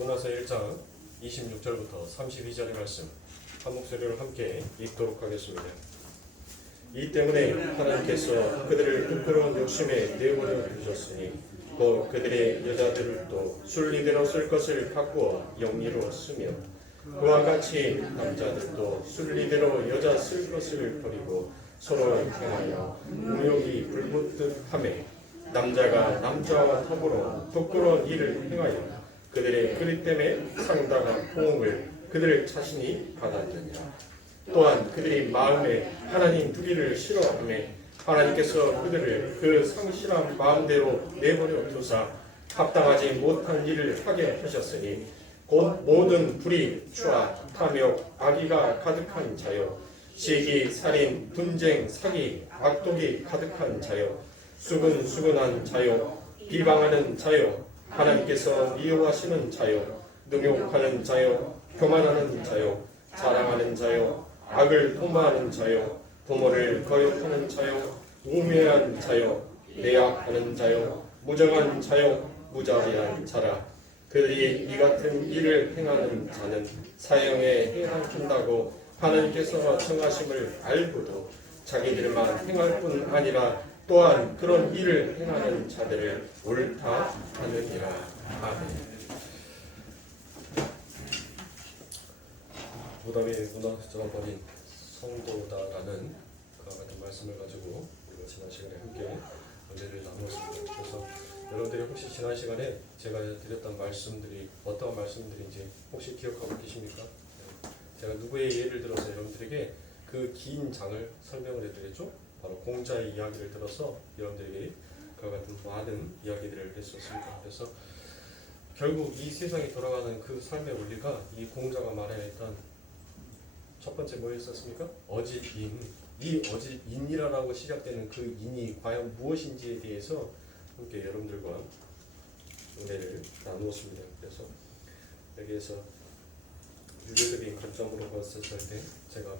로마서 1장 26절부터 32절의 말씀 한 목소리로 함께 읽도록 하겠습니다. 이 때문에 하나님께서 그들을 부끄러운 욕심에 내버려 두셨으니 또 그들의 여자들도 순리대로 쓸 것을 바꾸어 영리로 쓰며 그와 같이 남자들도 순리대로 여자 쓸 것을 버리고 서로 행하여 음욕이 불붙듯 하매 남자가 남자와 더불어 부끄러운 일을 행하여 그들의 그릇 때문에 상당한 포옹을 그들 자신이 받았느니라. 또한 그들이 마음에 하나님 두기를 싫어하매 하나님께서 그들을 그 상실한 마음대로 내버려 두사 합당하지 못한 일을 하게 하셨으니 곧 모든 불의, 추악, 탐욕, 악의가 가득한 자요 시기, 살인, 분쟁, 사기, 악독이 가득한 자요 수근수근한 자요 비방하는 자요 하나님께서 미워하시는 자요 능욕하는 자요 교만하는 자요 자랑하는 자요 악을 도모하는 자요 부모를 거역하는 자요 우매한 자요 내악하는 자요 무정한 자요 무자비한 자라. 그들이 이 같은 일을 행하는 자는 사형에 해당한다고 하나님께서 정하심을 알고도 자기들만 행할 뿐 아니라 또한 그런 일을 행하는 자들을 옳다 하느니라. 아멘. 무덤이 무너져버린 성도다라는 그와 같은 말씀을 가지고 우리가 지난 시간에 함께 은혜를 나누었습니다. 그래서 여러분들이 혹시 지난 시간에 제가 드렸던 말씀들이 어떠한 말씀들인지 혹시 기억하고 계십니까? 제가 누구의 예를 들어서 여러분들에게 그 긴 장을 설명을 해드렸죠? 바로 공자의 이야기를 들어서 여러분들에게 그와 같은 많은 이야기들을 했었습니다. 그래서 결국 이 세상이 돌아가는 그 삶의 원리가 이 공자가 말해냈던 첫 번째 뭐였었습니까? 어짓인. 이 어짓인이라고 시작되는 그 인이 과연 무엇인지에 대해서 함께 여러분들과 은혜를 나누었습니다. 그래서 여기에서 유대적인 관점으로 봤을 때 제가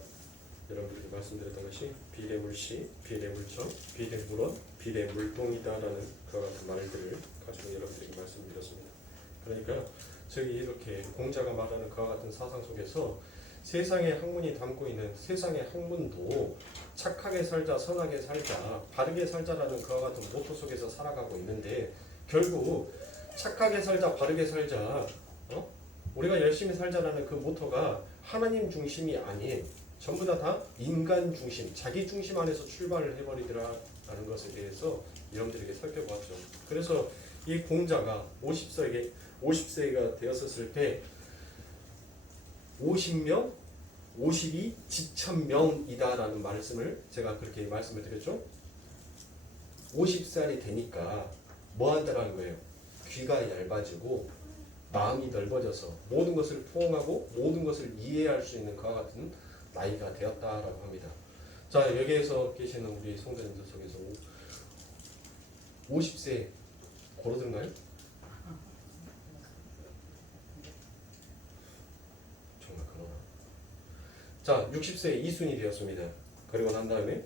여러분들에게 말씀드렸던 것이 비례물시, 비례물점, 비례물원, 비례물동이다라는 그와 같은 말들을 가지고 여러분들에게 말씀드렸습니다. 그러니까 저기 이렇게 공자가 말하는 그와 같은 사상 속에서 세상의 학문이 담고 있는 세상의 학문도 착하게 살자, 선하게 살자, 바르게 살자라는 그와 같은 모토 속에서 살아가고 있는데 결국 착하게 살자, 바르게 살자, 우리가 열심히 살자라는 그 모토가 하나님 중심이 아닌 전부 다 인간 중심, 자기 중심 안에서 출발을 해버리더라라는 것에 대해서 여러분들에게 살펴보았죠. 그래서 이 공자가 50세가 되었을 때 50명, 50이 지천명이다라는 말씀을 제가 그렇게 말씀을 드렸죠. 50살이 되니까 뭐 한다라는 거예요? 귀가 얇아지고 마음이 넓어져서 모든 것을 포옹하고 모든 것을 이해할 수 있는 그와 같은 나이가 되었다라고 합니다. 자, 여기에서 계시는 우리 성도님들 속에서 50세 고르던가요? 정말 그러나. 자, 60세 이순이 되었습니다. 그리고 난 다음에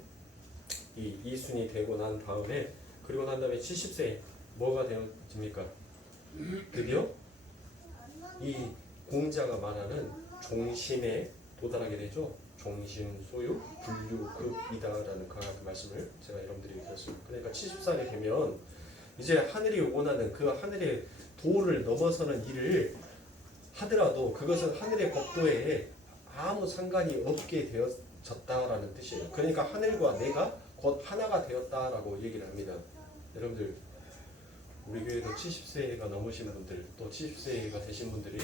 이 이순이 되고 난 다음에 그리고 난 다음에 70세 뭐가 되었습니까? 드디어 이 공자가 말하는 종심에 도달하게 되죠. 종심, 소유, 분류, 급이다라는 그 말씀을 제가 여러분들에게 드렸습니다. 그러니까 70살이 되면 이제 하늘이 원하는 그 하늘의 도를 넘어서는 일을 하더라도 그것은 하늘의 법도에 아무 상관이 없게 되어졌다라는 뜻이에요. 그러니까 하늘과 내가 곧 하나가 되었다라고 얘기를 합니다. 여러분들 우리 교회도 70세가 넘으신 분들 또 70세가 되신 분들이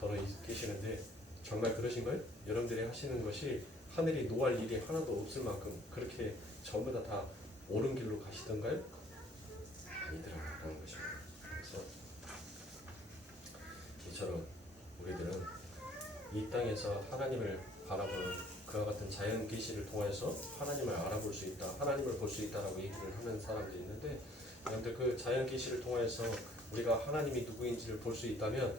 더러 계시는데 정말 그러신가요? 여러분들이 하시는 것이 하늘이 노할 일이 하나도 없을 만큼 그렇게 전부 다 옳은 길로 가시던가요? 아니더라라는 것입니다. 그래서 이처럼 우리들은 이 땅에서 하나님을 바라보는 그와 같은 자연 계시를 통해서 하나님을 알아볼 수 있다, 하나님을 볼 수 있다라고 얘기를 하는 사람들이 있는데, 그런데 그 자연 계시를 통해서 우리가 하나님이 누구인지를 볼 수 있다면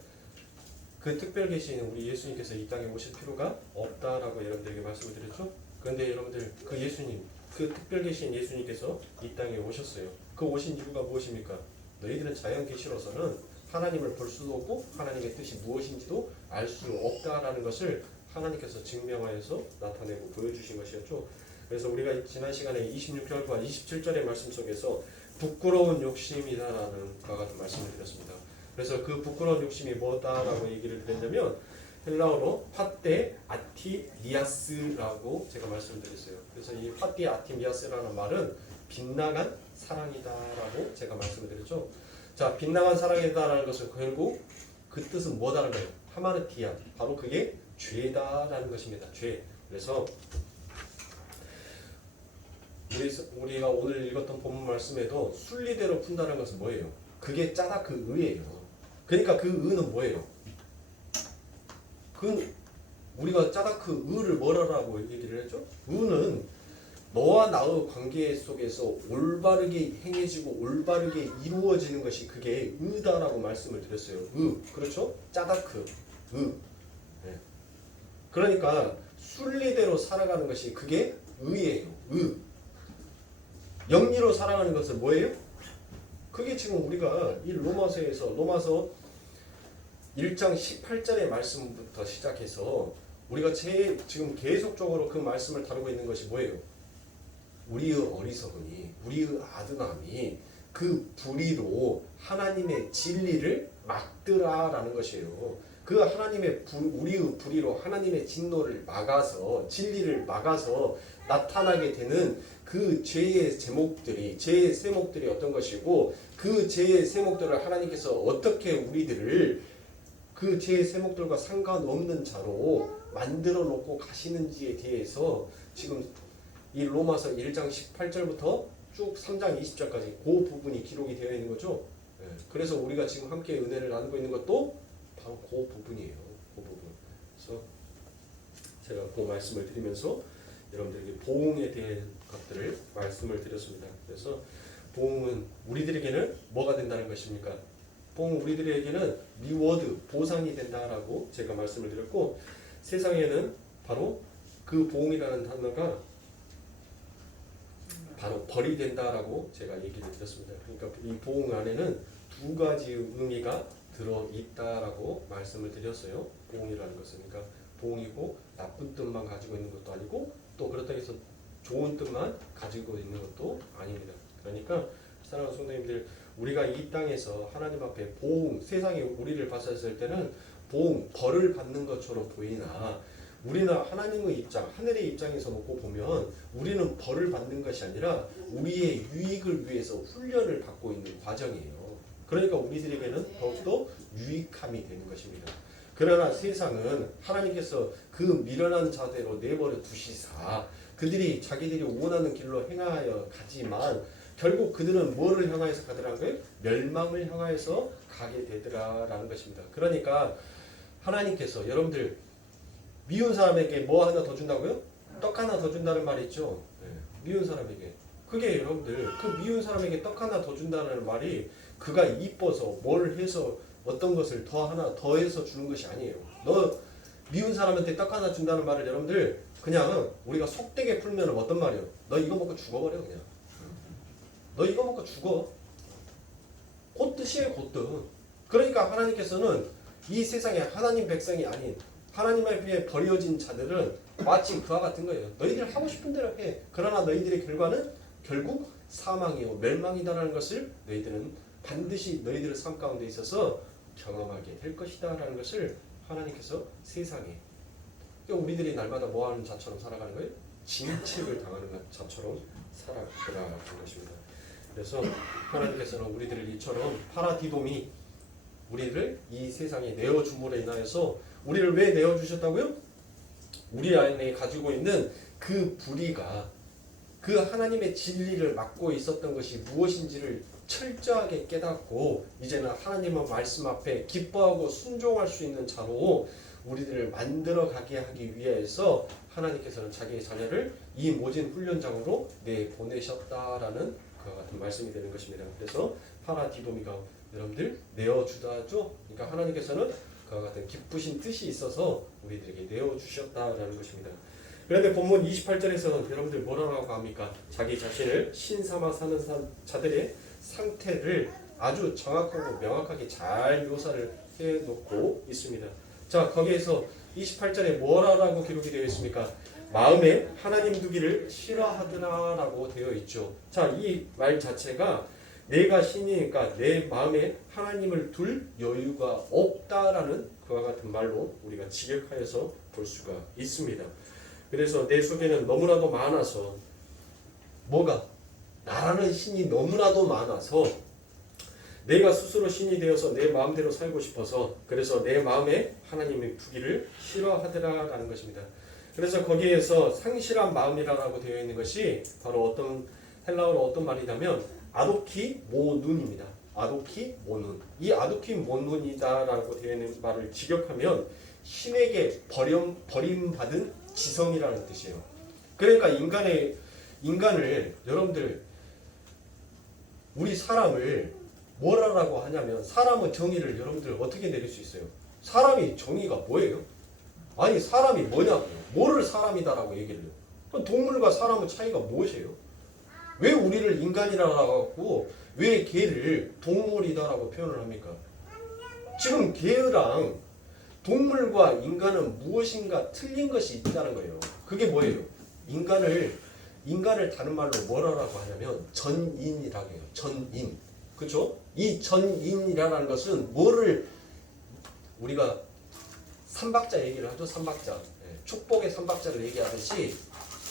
그 특별 계시인 우리 예수님께서 이 땅에 오실 필요가 없다라고 여러분들에게 말씀을 드렸죠. 그런데 여러분들 그 예수님, 그 특별 계신 예수님께서 이 땅에 오셨어요. 그 오신 이유가 무엇입니까? 너희들은 자연 계시로서는 하나님을 볼 수도 없고 하나님의 뜻이 무엇인지도 알 수 없다라는 것을 하나님께서 증명하여서 나타내고 보여주신 것이었죠. 그래서 우리가 지난 시간에 26절과 27절의 말씀 속에서 부끄러운 욕심이다라는 것과 같은 말씀을 드렸습니다. 그래서 그 부끄러운 욕심이 뭐다라고 얘기를 드렸냐면 헬라어로 파테 아티미아스라고 제가 말씀을 드렸어요. 그래서 이 파테 아티미아스라는 말은 빗나간 사랑이다라고 제가 말씀을 드렸죠. 자, 빗나간 사랑이다라는 것은 결국 그 뜻은 뭐다라는 거예요? 하마르티아, 바로 그게 죄다라는 것입니다. 죄. 그래서 우리가 오늘 읽었던 본문 말씀에도 순리대로 푼다는 것은 뭐예요? 그게 짜다 그 의예요. 그러니까 그 의는 뭐예요? 그 우리가 짜다 그 의를 뭐라고 얘기를 했죠? 의는 너와 나의 관계 속에서 올바르게 행해지고 올바르게 이루어지는 것이 그게 의다라고 말씀을 드렸어요. 의, 그렇죠? 짜다크, 의. 네. 그러니까 순리대로 살아가는 것이 그게 의예요. 의. 영리로 살아가는 것은 뭐예요? 그게 지금 우리가 이 로마서 1장 18절의 말씀부터 시작해서 우리가 지금 계속적으로 그 말씀을 다루고 있는 것이 뭐예요? 우리의 어리석음이, 우리의 아둔함이 그 불의로 하나님의 진리를 막더라라는 것이에요. 그 하나님의 우리의 불의로 하나님의 진노를 막아서 진리를 막아서 나타나게 되는 그 죄의 세목들이 어떤 것이고 그 죄의 세목들을 하나님께서 어떻게 우리들을 그 죄의 세목들과 상관없는 자로 만들어 놓고 가시는지에 대해서 지금 이 로마서 1장 18절부터 쭉 3장 20절까지 그 부분이 기록이 되어 있는 거죠. 그래서 우리가 지금 함께 은혜를 나누고 있는 것도 바로 그 부분이에요. 그 부분. 그래서 제가 그 말씀을 드리면서 여러분들에게 보응에 대한 것들을 말씀을 드렸습니다. 그래서 보응은 우리들에게는 뭐가 된다는 것입니까? 보응은 우리들에게는 리워드, 보상이 된다라고 제가 말씀을 드렸고 세상에는 바로 그 보응이라는 단어가 바로 벌이 된다라고 제가 얘기를 드렸습니다. 그러니까 이 보응 안에는 두 가지 의미가 들어있다라고 말씀을 드렸어요. 보응이라는 것은 그러니까 보응이고 나쁜 뜻만 가지고 있는 것도 아니고 또 그렇다고 해서 좋은 뜻만 가지고 있는 것도 아닙니다. 그러니까 사랑하는 성도님들, 우리가 이 땅에서 하나님 앞에 보응, 세상에 우리를 봤을 때는 보응, 벌을 받는 것처럼 보이나 우리는 하나님의 입장, 하늘의 입장에서 놓고 보면 우리는 벌을 받는 것이 아니라 우리의 유익을 위해서 훈련을 받고 있는 과정이에요. 그러니까 우리들에게는 더욱더 유익함이 되는 것입니다. 그러나 세상은 하나님께서 그 미련한 자대로 내버려 두시사 그들이 자기들이 원하는 길로 행하여 가지만 결국 그들은 뭐를 향하여서 가더라는 거예요? 멸망을 향하여서 가게 되더라라는 것입니다. 그러니까 하나님께서 여러분들 미운 사람에게 뭐 하나 더 준다고요? 떡 하나 더 준다는 말이 있죠. 미운 사람에게. 그게 여러분들 그 미운 사람에게 떡 하나 더 준다는 말이 그가 이뻐서 뭘 해서 어떤 것을 더해서 주는 것이 아니에요. 너 미운 사람한테 떡 하나 준다는 말을 여러분들 그냥 우리가 속되게 풀면 어떤 말이에요? 너 이거 먹고 죽어버려 그냥. 너 이거 먹고 죽어. 그 뜻이에요, 그 뜻. 그러니까 하나님께서는 이 세상에 하나님 백성이 아닌 하나님 앞에 버려진 자들은 마치 그와 같은 거예요. 너희들 하고 싶은 대로 해. 그러나 너희들의 결과는 결국 사망이요 멸망이다라는 것을 너희들은 반드시 너희들의 삶 가운데 있어서 경험하게 될 것이다 라는 것을 하나님께서 세상에 우리들이 날마다 뭐하는 자처럼 살아가는 거예요? 징책을 당하는 자처럼 살아가라는 것입니다. 그래서 하나님께서는 우리들을 이처럼 파라디돔이 우리를 이 세상에 내어줌으로 인하여서 우리를 왜 내어주셨다고요? 우리 안에 가지고 있는 그 불의가 그 하나님의 진리를 막고 있었던 것이 무엇인지를 철저하게 깨닫고 이제는 하나님의 말씀 앞에 기뻐하고 순종할 수 있는 자로 우리들을 만들어 가게 하기 위해서 하나님께서는 자기의 자녀를 이 모진 훈련장으로 내보내셨다라는 그와 같은 말씀이 되는 것입니다. 그래서 파라디도미가 여러분들 내어주다죠. 그러니까 하나님께서는 그와 같은 기쁘신 뜻이 있어서 우리들에게 내어주셨다라는 것입니다. 그런데 본문 28절에서는 여러분들 뭐라고 합니까? 자기 자신을 신삼아 사는 자들의 상태를 아주 정확하고 명확하게 잘 묘사를 해놓고 있습니다. 자, 거기에서 28절에 뭐라고 기록이 되어 있습니까? 마음에 하나님 두기를 싫어하더라라고 되어 있죠. 자, 이 말 자체가 내가 신이니까 내 마음에 하나님을 둘 여유가 없다라는 그와 같은 말로 우리가 직역하여서 볼 수가 있습니다. 그래서 내 속에는 너무나도 많아서 뭐가? 나라는 신이 너무나도 많아서 내가 스스로 신이 되어서 내 마음대로 살고 싶어서 그래서 내 마음에 하나님의 두기를 싫어하더라라는 것입니다. 그래서 거기에서 상실한 마음이라고 되어 있는 것이 바로 어떤 헬라어로 어떤 말이냐면 아도키 모눈입니다. 아도키 모눈. 이 아도키 모눈이다라고 되어 있는 말을 직역하면 신에게 버림받은 지성이라는 뜻이에요. 그러니까 인간을 여러분들 우리 사람을 뭐라고 하냐면 사람은 정의를 여러분들 어떻게 내릴 수 있어요? 사람이 정의가 뭐예요? 아니 사람이 뭐냐고요? 뭐를 사람이다라고 얘기를 해요? 동물과 사람의 차이가 무엇이에요? 왜 우리를 인간이라고 하고 왜 개를 동물이다라고 표현을 합니까? 지금 개랑 동물과 인간은 무엇인가 틀린 것이 있다는 거예요. 그게 뭐예요? 인간을 다른 말로 뭐라고 하냐면 전인이라고 해요. 전인. 그렇죠? 이 전인이라는 것은 뭐를 우리가 삼박자 얘기를 하죠. 삼박자. 축복의 삼박자를 얘기하듯이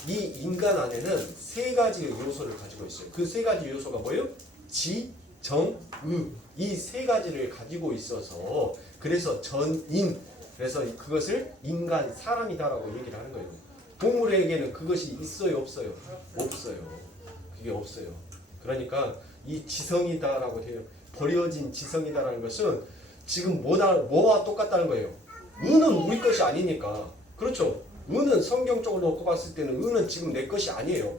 이 인간 안에는 세 가지 요소를 가지고 있어요. 그 세 가지 요소가 뭐예요? 지, 정, 의. 이 세 가지를 가지고 있어서 그래서 전인. 그래서 그것을 인간, 사람이다라고 얘기를 하는 거예요. 동물에게는 그것이 있어요, 없어요? 없어요. 그게 없어요. 그러니까 이 지성이다라고 해요. 버려진 지성이다라는 것은 지금 뭐와 똑같다는 거예요. 의는 우리 것이 아니니까. 그렇죠. 의는 성경적으로 놓고 봤을 때는 의는 지금 내 것이 아니에요.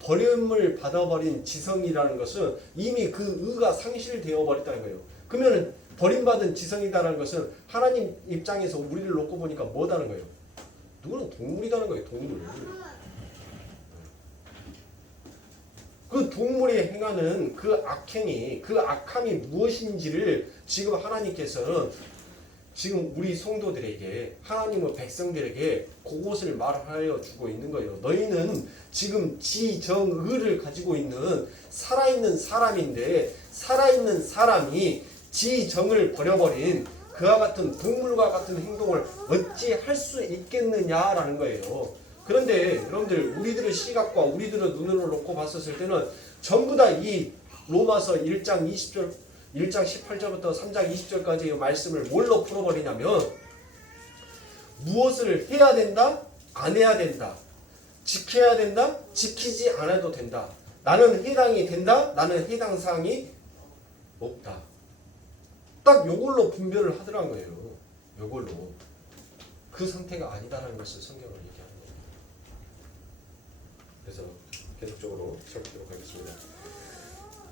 버림을 받아버린 지성이라는 것은 이미 그 의가 상실되어 버렸다는 거예요. 그러면 버림받은 지성이다라는 것은 하나님 입장에서 우리를 놓고 보니까 뭐다는 거예요? 누구는 동물이라는 거예요. 동물. 그 동물이 행하는 그 악행이 그 악함이 무엇인지를 지금 하나님께서는 지금 우리 성도들에게 하나님의 백성들에게 그것을 말하여 주고 있는 거예요. 너희는 지금 지정의를 가지고 있는 살아있는 사람인데 살아있는 사람이 지정을 버려버린 그와 같은 동물과 같은 행동을 어찌 할 수 있겠느냐라는 거예요. 그런데 여러분들 우리들의 시각과 우리들의 눈으로 놓고 봤었을 때는 전부 다 이 로마서 1장 20절 1장 18절부터 3장 20절까지의 말씀을 뭘로 풀어버리냐면 무엇을 해야 된다? 안 해야 된다. 지켜야 된다? 지키지 않아도 된다. 나는 해당이 된다? 나는 해당 사항이 없다. 딱 요걸로 분별을 하더란 거예요. 요걸로. 그 상태가 아니다라는 것을 성경을 얘기하는 거예요. 그래서 계속적으로 살펴보도록 하겠습니다.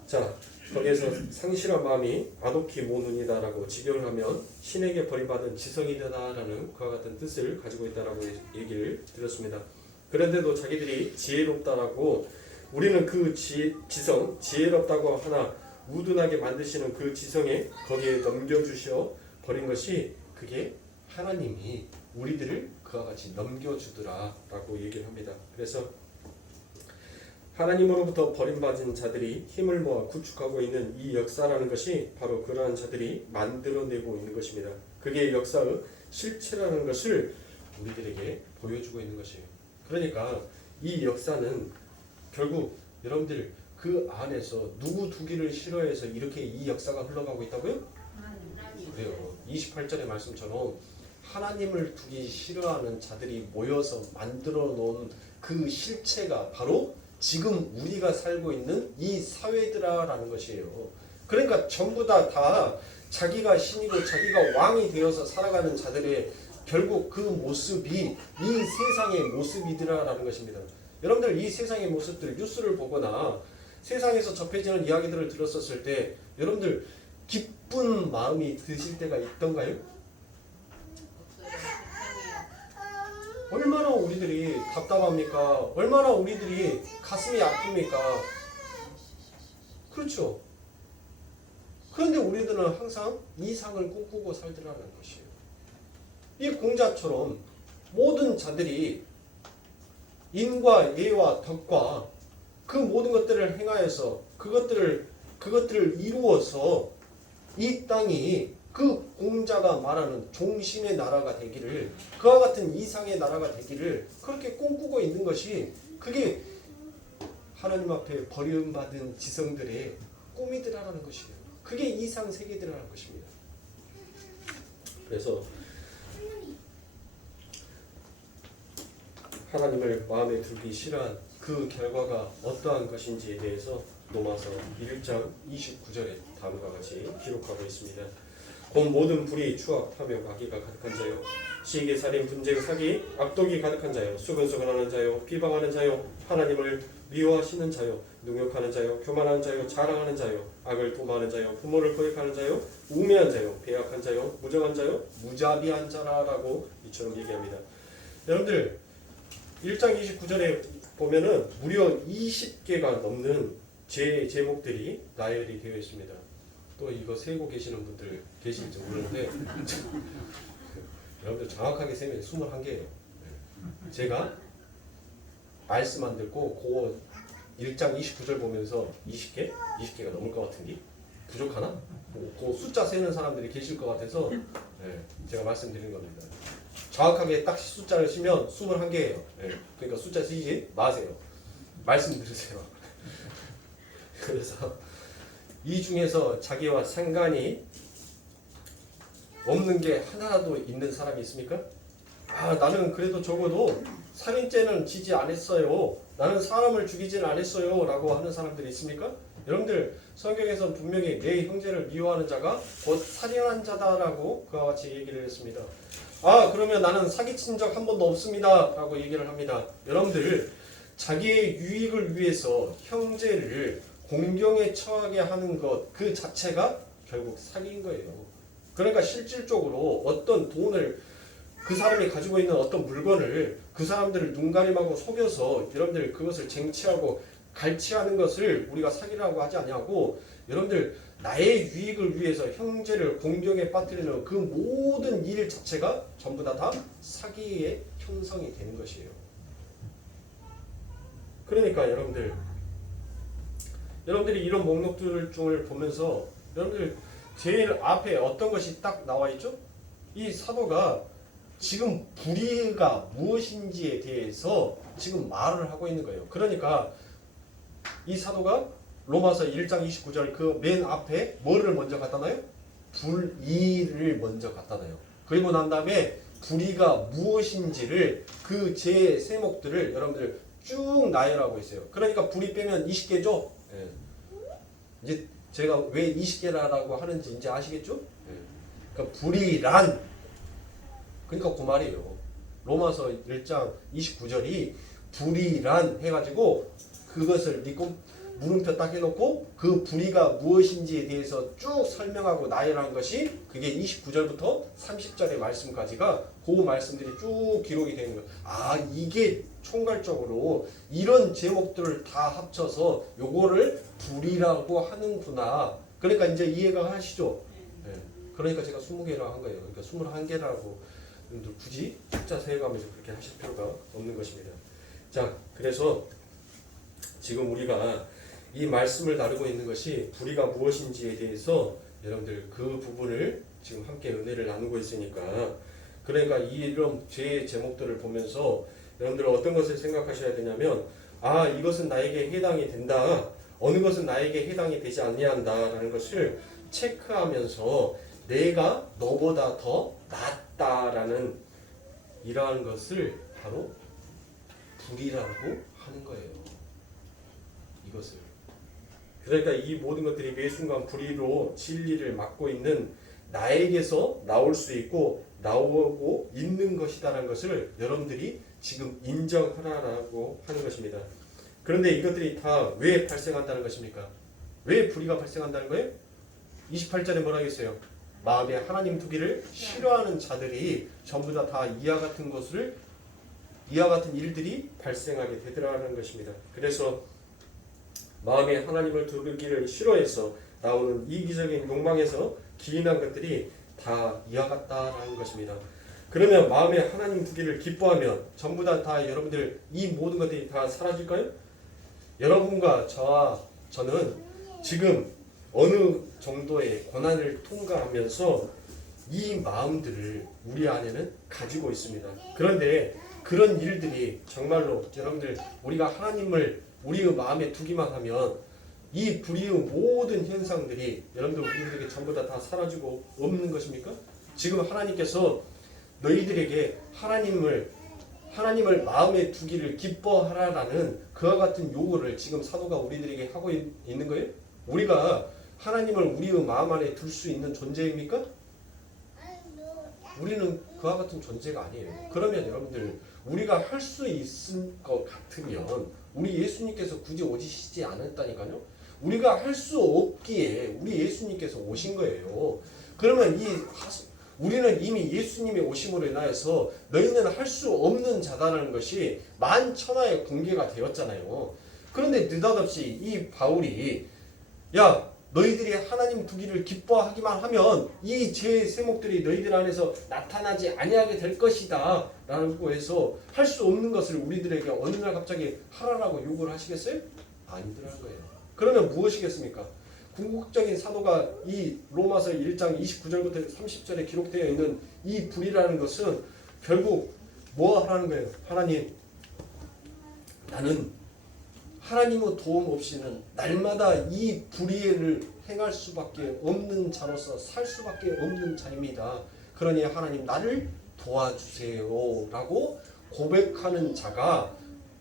자, 거기에서 상실한 마음이 아도키 모눈이다라고 직역을 하면 신에게 버림받은 지성이다라는 그와 같은 뜻을 가지고 있다라고 얘기를 드렸습니다. 그런데도 자기들이 지혜롭다라고 우리는 그 지성, 지혜롭다고 하나 우둔하게 만드시는 그 지성에 거기에 넘겨주셔 버린 것이 그게 하나님이 우리들을 그와 같이 넘겨주더라라고 얘기를 합니다. 그래서 하나님으로부터 버림받은 자들이 힘을 모아 구축하고 있는 이 역사라는 것이 바로 그러한 자들이 만들어내고 있는 것입니다. 그게 역사의 실체라는 것을 우리들에게 보여주고 있는 것이에요. 그러니까 이 역사는 결국 여러분들 그 안에서 누구 두기를 싫어해서 이렇게 이 역사가 흘러가고 있다고요? 그래요. 28절의 말씀처럼 하나님을 두기 싫어하는 자들이 모여서 만들어 놓은 그 실체가 바로 지금 우리가 살고 있는 이 사회들아라는 것이에요. 그러니까 전부 다 자기가 신이고 자기가 왕이 되어서 살아가는 자들의 결국 그 모습이 이 세상의 모습이더라라는 것입니다. 여러분들 이 세상의 모습들 뉴스를 보거나 세상에서 접해지는 이야기들을 들었었을 때 여러분들 기쁜 마음이 드실 때가 있던가요? 얼마나 우리들이 답답합니까? 얼마나 우리들이 가슴이 아픕니까? 그렇죠. 그런데 우리들은 항상 이상을 꿈꾸고 살더라는 것이에요. 이 공자처럼 모든 자들이 인과 예와 덕과 그 모든 것들을 행하여서 그것들을 이루어서 이 땅이 그 공자가 말하는 종심의 나라가 되기를, 그와 같은 이상의 나라가 되기를 그렇게 꿈꾸고 있는 것이, 그게 하나님 앞에 버림받은 지성들의 꿈이더라는 것이에요. 그게 이상 세계들이라는 것입니다. 그래서 하나님을 마음에 두기 싫어한 그 결과가 어떠한 것인지에 대해서 로마서 1장 29절에 다음과 같이 기록하고 있습니다. 곧 모든 불의, 추악, 탐욕, 악의가 가득한 자요, 시기, 살인, 분쟁, 사기, 악독이 가득한 자요, 수근수근하는 자요, 비방하는 자요, 하나님을 미워하시는 자요, 능욕하는 자요, 교만하는 자요, 자랑하는 자요, 악을 도모하는 자요, 부모를 거역하는 자요, 우매한 자요, 배약한 자요, 무정한 자요, 무자비한 자라라고 이처럼 얘기합니다. 여러분들 1장 29절에 보면은 무려 20개가 넘는 제목들이 나열이 되어 있습니다. 또 이거 세고 계시는 분들 계실지 모르는데 여러분들 정확하게 세면 21개예요. 제가 말씀 안 듣고 그 1장 29절 보면서 20개? 20개가 넘을 것 같은데 부족하나? 그 숫자 세는 사람들이 계실 것 같아서 제가 말씀드린 겁니다. 정확하게 딱 숫자를 쓰면 21개예요. 그러니까 숫자 쓰지 마세요. 말씀 들으세요. 그래서 이 중에서 자기와 상관이 없는 게 하나라도 있는 사람이 있습니까? 아, 나는 그래도 적어도 살인죄는 지지 않았어요. 나는 사람을 죽이지는 않았어요. 라고 하는 사람들이 있습니까? 여러분들 성경에서 분명히 내 형제를 미워하는 자가 곧 살인한 자다라고 그와 같이 얘기를 했습니다. 아, 그러면 나는 사기친 적 한 번도 없습니다. 라고 얘기를 합니다. 여러분들 자기의 유익을 위해서 형제를 공경에 처하게 하는 것 그 자체가 결국 사기인 거예요. 그러니까 실질적으로 어떤 돈을, 그 사람이 가지고 있는 어떤 물건을 그 사람들을 눈가림하고 속여서 여러분들 그것을 쟁취하고 갈취하는 것을 우리가 사기라고 하지 않냐고. 여러분들 나의 유익을 위해서 형제를 공경에 빠뜨리는 그 모든 일 자체가 전부 다 사기의 형성이 되는 것이에요. 그러니까 여러분들이 이런 목록들을 보면서 여러분들 제일 앞에 어떤 것이 딱 나와 있죠? 이 사도가 지금 불의가 무엇인지에 대해서 지금 말을 하고 있는 거예요. 그러니까 이 사도가 로마서 1장 29절 그 맨 앞에 뭐를 먼저 갖다 놔요? 불의를 먼저 갖다 놔요. 그리고 난 다음에 불의가 무엇인지를 그 제 세목들을 여러분들 쭉 나열하고 있어요. 그러니까 불의 빼면 20개죠? 예. 이제 제가 왜 20개라고 하는지 이제 아시겠죠? 예. 그러니까 불의란, 그러니까 그 말이에요. 로마서 1장 29절이 불의란 해가지고 그것을 물음표 딱 해놓고 그 불의가 무엇인지에 대해서 쭉 설명하고 나열한 것이 그게 29절부터 30절의 말씀까지가 그 말씀들이 쭉 기록이 되는 거예요. 아, 이게 총괄적으로 이런 제목들을 다 합쳐서 요거를 불의라고 하는구나. 그러니까 이제 이해가 하시죠? 네. 그러니까 제가 20개라고 한 거예요. 그러니까 21개라고 굳이 숫자 세어가면서 그렇게 하실 필요가 없는 것입니다. 자, 그래서 지금 우리가 이 말씀을 다루고 있는 것이 불의가 무엇인지에 대해서 여러분들 그 부분을 지금 함께 은혜를 나누고 있으니까, 그러니까 이런 제 제목들을 보면서 여러분들 어떤 것을 생각하셔야 되냐면, 아, 이것은 나에게 해당이 된다, 어느 것은 나에게 해당이 되지 아니한다라는 것을 체크하면서 내가 너보다 더 낫다라는 이러한 것을 바로 불의라고 하는 거예요. 이것을. 그러니까 이 모든 것들이 매 순간 불의로 진리를 막고 있는 나에게서 나올 수 있고 나오고 있는 것이다라는 것을 여러분들이 지금 인정하라고 하는 것입니다. 그런데 이것들이 다 왜 발생한다는 것입니까? 왜 불의가 발생한다는 거예요? 28절에 뭐라고 했어요? 마음에 하나님 두기를 싫어하는 자들이 전부 다 이와 같은 일들이 발생하게 되더라는 것입니다. 그래서 마음에 하나님을 두기를 싫어해서 나오는 이기적인 욕망에서 기인한 것들이 다 이와 같다라는 것입니다. 그러면 마음에 하나님 두기를 기뻐하면 전부 다 여러분들 이 모든 것들이 다 사라질까요? 여러분과 저와 저는 지금 어느 정도의 고난을 통과하면서 이 마음들을 우리 안에는 가지고 있습니다. 그런데 그런 일들이 정말로 여러분들 우리가 하나님을 우리의 마음에 두기만 하면 이 불의의 모든 현상들이 여러분들 우리들에게 전부 다 사라지고 없는 것입니까? 지금 하나님께서 너희들에게 하나님을 마음에 두기를 기뻐하라라는 그와 같은 요구를 지금 사도가 우리들에게 하고 있는 거예요? 우리가 하나님을 우리의 마음 안에 둘 수 있는 존재입니까? 우리는 그와 같은 존재가 아니에요. 그러면 여러분들 우리가 할 수 있을 것 같으면 우리 예수님께서 굳이 오시지 않았다니까요. 우리가 할 수 없기에 우리 예수님께서 오신 거예요. 그러면 우리는 이미 예수님의 오심으로 인하여서 너희는 할 수 없는 자다라는 것이 만천하에 공개가 되었잖아요. 그런데 느닷없이 이 바울이 야 너희들이 하나님 두기를 기뻐하기만 하면 이 죄의 세목들이 너희들 안에서 나타나지 아니하게 될 것이다 라고 해서 할 수 없는 것을 우리들에게 어느 날 갑자기 하라라고 요구를 하시겠어요? 아니더라는 거예요. 그러면 무엇이겠습니까? 궁극적인 사도가 이 로마서 1장 29절부터 30절에 기록되어 있는 이 불이라는 것은 결국 뭐 하라는 거예요? 하나님, 나는 하나님의 도움 없이는 날마다 이 불의를 행할 수밖에 없는 자로서 살 수밖에 없는 자입니다. 그러니 하나님 나를 도와주세요 라고 고백하는 자가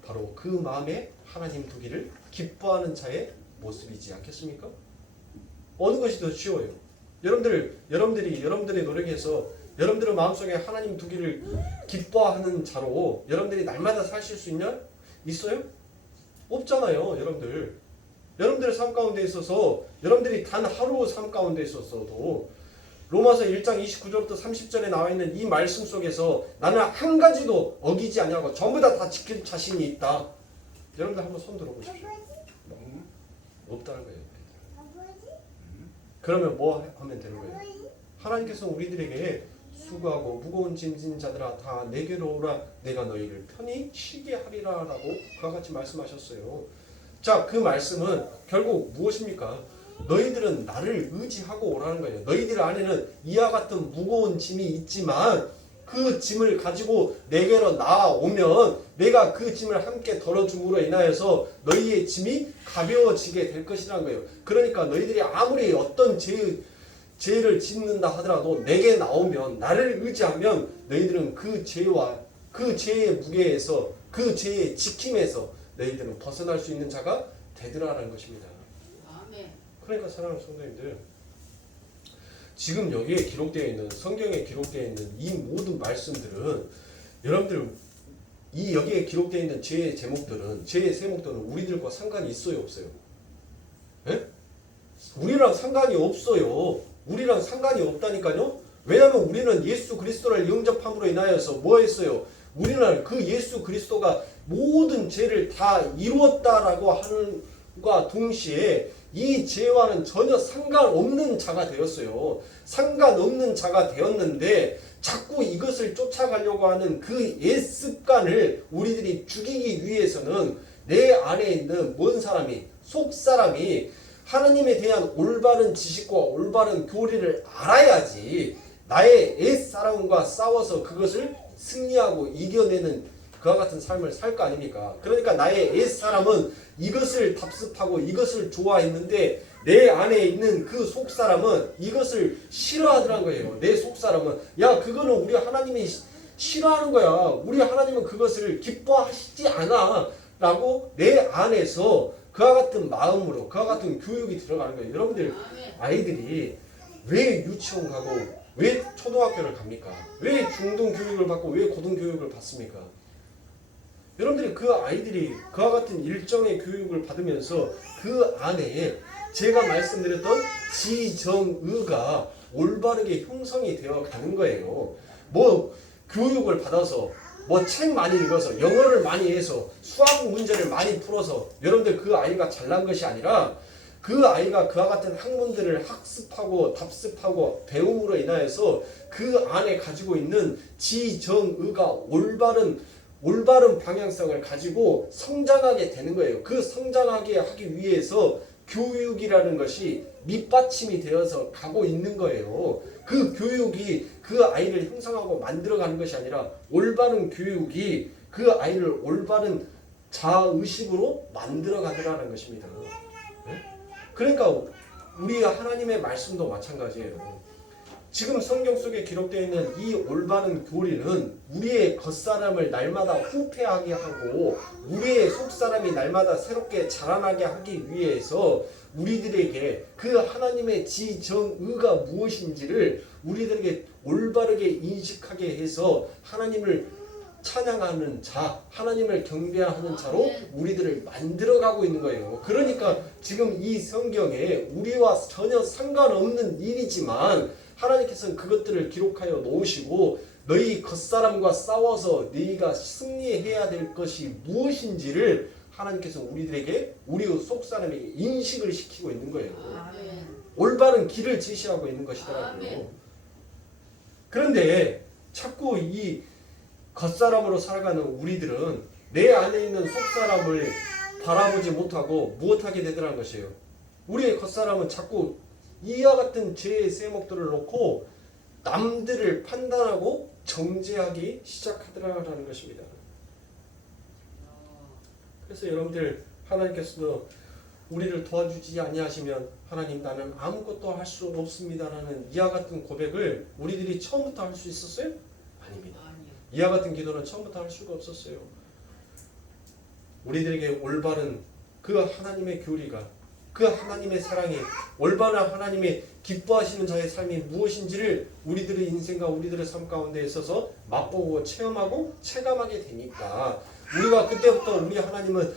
바로 그 마음에 하나님 두기를 기뻐하는 자의 모습이지 않겠습니까? 어느 것이 더 쉬워요? 여러분들이 여러분들의 노력에서 여러분들의 마음속에 하나님 두기를 기뻐하는 자로 여러분들이 날마다 사실 수 있냐? 있어요? 없잖아요. 여러분들의 삶 가운데 있어서 여러분들이 단 하루 삶 가운데 있었어도 로마서 1장 29절부터 30절에 나와 있는 이 말씀 속에서 나는 한 가지도 어기지 않냐고 전부 다 지킬 자신이 있다. 여러분들 한번 손 들어보십시오. 없다는 거예요. 그러면 뭐 하면 되는 거예요? 하나님께서 우리들에게 수고하고 무거운 짐진 자들아 다 내게로 오라 내가 너희를 편히 쉬게 하리라 라고 그와 같이 말씀하셨어요. 자, 그 말씀은 결국 무엇입니까? 너희들은 나를 의지하고 오라는 거예요. 너희들 안에는 이와 같은 무거운 짐이 있지만 그 짐을 가지고 내게로 나아오면 내가 그 짐을 함께 덜어줌으로 인하여서 너희의 짐이 가벼워지게 될 것이라는 거예요. 그러니까 너희들이 아무리 어떤 죄를 짓는다 하더라도 내게 나오면 나를 의지하면 너희들은 그 죄와 그 죄의 무게에서 그 죄의 지킴에서 너희들은 벗어날 수 있는 자가 되더라라는 것입니다. 그러니까 사랑하는 성도님들 지금 여기에 기록되어 있는 성경에 기록되어 있는 이 모든 말씀들은 여러분들 이 여기에 기록되어 있는 죄의 제목들은 죄의 세목들은 우리들과 상관이 있어요 없어요? 에? 우리랑 상관이 없어요. 우리랑 상관이 없다니까요. 왜냐하면 우리는 예수 그리스도를 영접함으로 인하여서 뭐 했어요? 우리는 그 예수 그리스도가 모든 죄를 다 이루었다라고 하는 것과 동시에 이 죄와는 전혀 상관없는 자가 되었어요. 상관없는 자가 되었는데 자꾸 이것을 쫓아가려고 하는 그 옛습관을 우리들이 죽이기 위해서는 내 안에 있는 뭔 사람이 속사람이 하나님에 대한 올바른 지식과 올바른 교리를 알아야지 나의 옛사람과 싸워서 그것을 승리하고 이겨내는 그와 같은 삶을 살 거 아닙니까? 그러니까 나의 옛사람은 이것을 답습하고 이것을 좋아했는데 내 안에 있는 그 속사람은 이것을 싫어하더란 거예요. 내 속사람은 야 그거는 우리 하나님이 싫어하는 거야. 우리 하나님은 그것을 기뻐하시지 않아 라고 내 안에서 그와 같은 마음으로 그와 같은 교육이 들어가는 거예요. 여러분들 아이들이 왜 유치원 가고 왜 초등학교를 갑니까? 왜 중등 교육을 받고 왜 고등 교육을 받습니까? 여러분들이 그 아이들이 그와 같은 일정의 교육을 받으면서 그 안에 제가 말씀드렸던 지정의가 올바르게 형성이 되어 가는 거예요. 뭐 교육을 받아서 뭐 책 많이 읽어서 영어를 많이 해서 수학 문제를 많이 풀어서 여러분들 그 아이가 잘난 것이 아니라 그 아이가 그와 같은 학문들을 학습하고 답습하고 배움으로 인하여서 그 안에 가지고 있는 지정의가 올바른 방향성을 가지고 성장하게 되는 거예요. 그 성장하게 하기 위해서 교육이라는 것이 밑받침이 되어서 가고 있는 거예요. 그 교육이 그 아이를 형성하고 만들어가는 것이 아니라 올바른 교육이 그 아이를 올바른 자의식으로 만들어가더라는 것입니다. 그러니까 우리 하나님의 말씀도 마찬가지예요. 지금 성경 속에 기록되어 있는 이 올바른 교리는 우리의 겉사람을 날마다 후패하게 하고 우리의 속사람이 날마다 새롭게 자라나게 하기 위해서 우리들에게 그 하나님의 지정의가 무엇인지를 우리들에게 올바르게 인식하게 해서 하나님을 찬양하는 자, 하나님을 경배하는 자로 우리들을 만들어가고 있는 거예요. 그러니까 지금 이 성경에 우리와 전혀 상관없는 일이지만 하나님께서는 그것들을 기록하여 놓으시고 너희 겉사람과 싸워서 너희가 승리해야 될 것이 무엇인지를 하나님께서 우리들에게 우리 속사람에게 인식을 시키고 있는 거예요. 올바른 길을 제시하고 있는 것이더라고요. 그런데 자꾸 이 겉사람으로 살아가는 우리들은 내 안에 있는 속사람을 바라보지 못하고 무엇하게 되더라는 것이에요. 우리의 겉사람은 자꾸 이와 같은 죄의 세목들을 놓고 남들을 판단하고 정죄하기 시작하더라는 것입니다. 그래서 여러분들 하나님께서도 우리를 도와주지 아니하시면 하나님 나는 아무것도 할 수 없습니다라는 이와 같은 고백을 우리들이 처음부터 할 수 있었어요? 아닙니다. 이와 같은 기도는 처음부터 할 수가 없었어요. 우리들에게 올바른 그 하나님의 교리가 그 하나님의 사랑이 올바른 하나님의 기뻐하시는 자의 삶이 무엇인지를 우리들의 인생과 우리들의 삶 가운데 있어서 맛보고 체험하고 체감하게 되니까 우리가 그때부터 우리 하나님은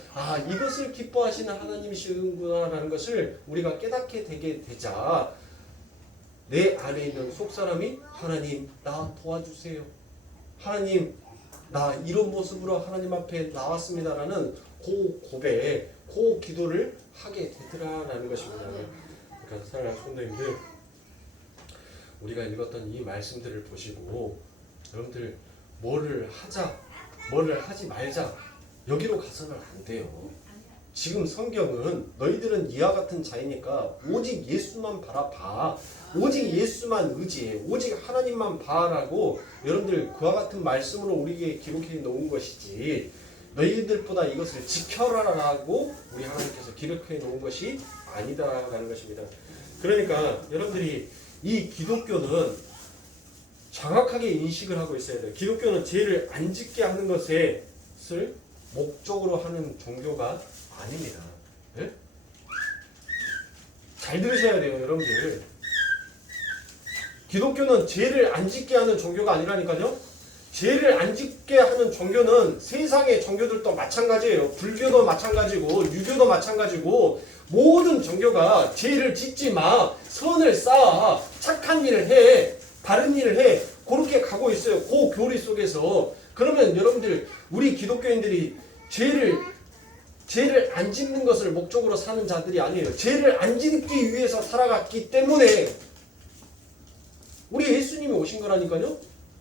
이것을 기뻐하시는 하나님이시구나라는 것을 우리가 깨닫게 되게 되자 내 안에 있는 속사람이 하나님 나 도와주세요. 하나님 나 이런 모습으로 하나님 앞에 나왔습니다라는 그 고백, 그 기도를 하게 되더라라는 것입니다. 그러니까 사랑하는 성도님들 우리가 읽었던 이 말씀들을 보시고 여러분들 뭐를 하자 뭐를 하지 말자 여기로 가서는 안 돼요. 지금 성경은 너희들은 이와 같은 자이니까 오직 예수만 바라봐. 오직 예수만 의지해. 오직 하나님만 봐라고 여러분들 그와 같은 말씀으로 우리에게 기록해 놓은 것이지 너희들보다 이것을 지켜라라고 우리 하나님께서 기록해 놓은 것이 아니다라는 것입니다. 그러니까 여러분들이 이 기독교는 정확하게 인식을 하고 있어야 돼요. 기독교는 죄를 안 짓게 하는 것을 목적으로 하는 종교가 아닙니다. 네? 잘 들으셔야 돼요, 여러분들. 기독교는 죄를 안 짓게 하는 종교가 아니라니까요. 죄를 안 짓게 하는 종교는 세상의 종교들도 마찬가지예요. 불교도 마찬가지고 유교도 마찬가지고 모든 종교가 죄를 짓지 마, 선을 쌓아, 착한 일을 해, 바른 일을 해 그렇게 가고 있어요. 그 교리 속에서. 그러면 여러분들 우리 기독교인들이 죄를 안 짓는 것을 목적으로 사는 자들이 아니에요. 죄를 안 짓기 위해서 살아갔기 때문에 우리 예수님이 오신 거라니까요.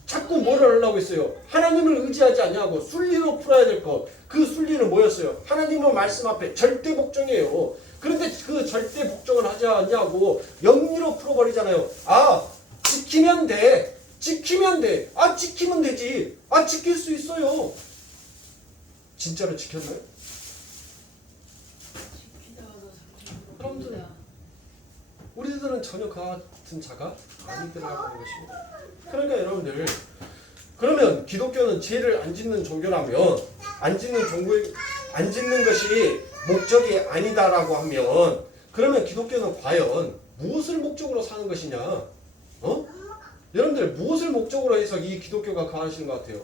자꾸 뭐를 하려고 했어요? 하나님을 의지하지 아니하고 순리로 풀어야 될 것. 그 순리는 뭐였어요? 하나님의 말씀 앞에 절대 복종이에요. 그런데 그 절대 복종을 하지 않냐고 영리로 풀어버리잖아요. 지키면 돼. 지키면 돼. 지키면 되지. 지킬 수 있어요. 진짜로 지켰나요? 여러분들 우리들은 전혀 그 같은 자가 아니더라는 것입니다. 그러니까 여러분들 그러면 기독교는 죄를 안 짓는 종교라면 안 짓는 것이 목적이 아니다라고 하면 그러면 기독교는 과연 무엇을 목적으로 사는 것이냐? 여러분들 무엇을 목적으로 해서 이 기독교가 가하시는 것 같아요?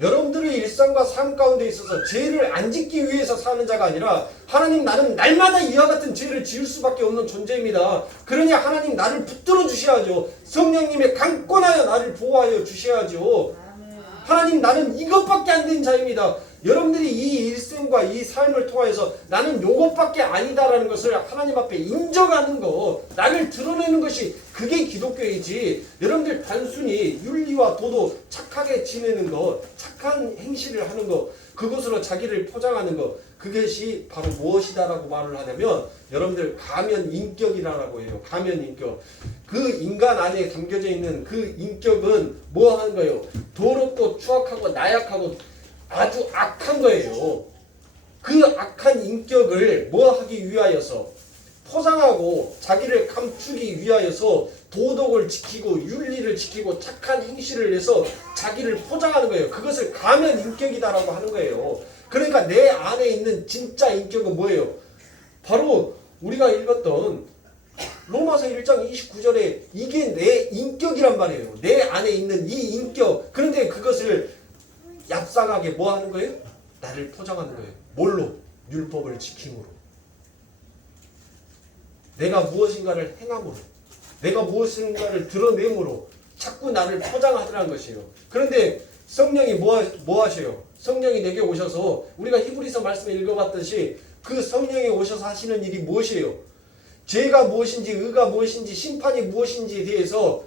여러분들의 일상과 삶 가운데 있어서 죄를 안 짓기 위해서 사는 자가 아니라 하나님 나는 날마다 이와 같은 죄를 지을 수밖에 없는 존재입니다. 그러니 하나님 나를 붙들어 주셔야죠. 성령님의 강권하여 나를 보호하여 주셔야죠. 하나님 나는 이것밖에 안 된 자입니다. 여러분들이 이 일생과 이 삶을 통하여서 나는 요것밖에 아니다라는 것을 하나님 앞에 인정하는 거, 나를 드러내는 것이 그게 기독교이지. 여러분들 단순히 윤리와 도도, 착하게 지내는 거, 착한 행실을 하는 거, 그것으로 자기를 포장하는 거, 그것이 바로 무엇이다라고 말을 하냐면 여러분들 가면 인격이라고 해요. 가면 인격. 그 인간 안에 담겨져 있는 그 인격은 뭐 하는 거예요? 더럽고 추악하고 나약하고 아주 악한 거예요. 그 악한 인격을 뭐 하기 위하여서 포장하고 자기를 감추기 위하여서 도덕을 지키고 윤리를 지키고 착한 행실을 해서 자기를 포장하는 거예요. 그것을 가면 인격이다라고 하는 거예요. 그러니까 내 안에 있는 진짜 인격은 뭐예요? 바로 우리가 읽었던 로마서 1장 29절에 이게 내 인격이란 말이에요. 내 안에 있는 이 인격. 그런데 그것을 얍상하게 뭐 하는 거예요? 나를 포장하는 거예요. 뭘로? 율법을 지킴으로. 내가 무엇인가를 행함으로. 내가 무엇인가를 드러내므로 자꾸 나를 포장하더라는 것이에요. 그런데 성령이 뭐 하셔요? 성령이 내게 오셔서 우리가 히브리서 말씀을 읽어봤듯이 그 성령이 오셔서 하시는 일이 무엇이에요? 죄가 무엇인지 의가 무엇인지 심판이 무엇인지에 대해서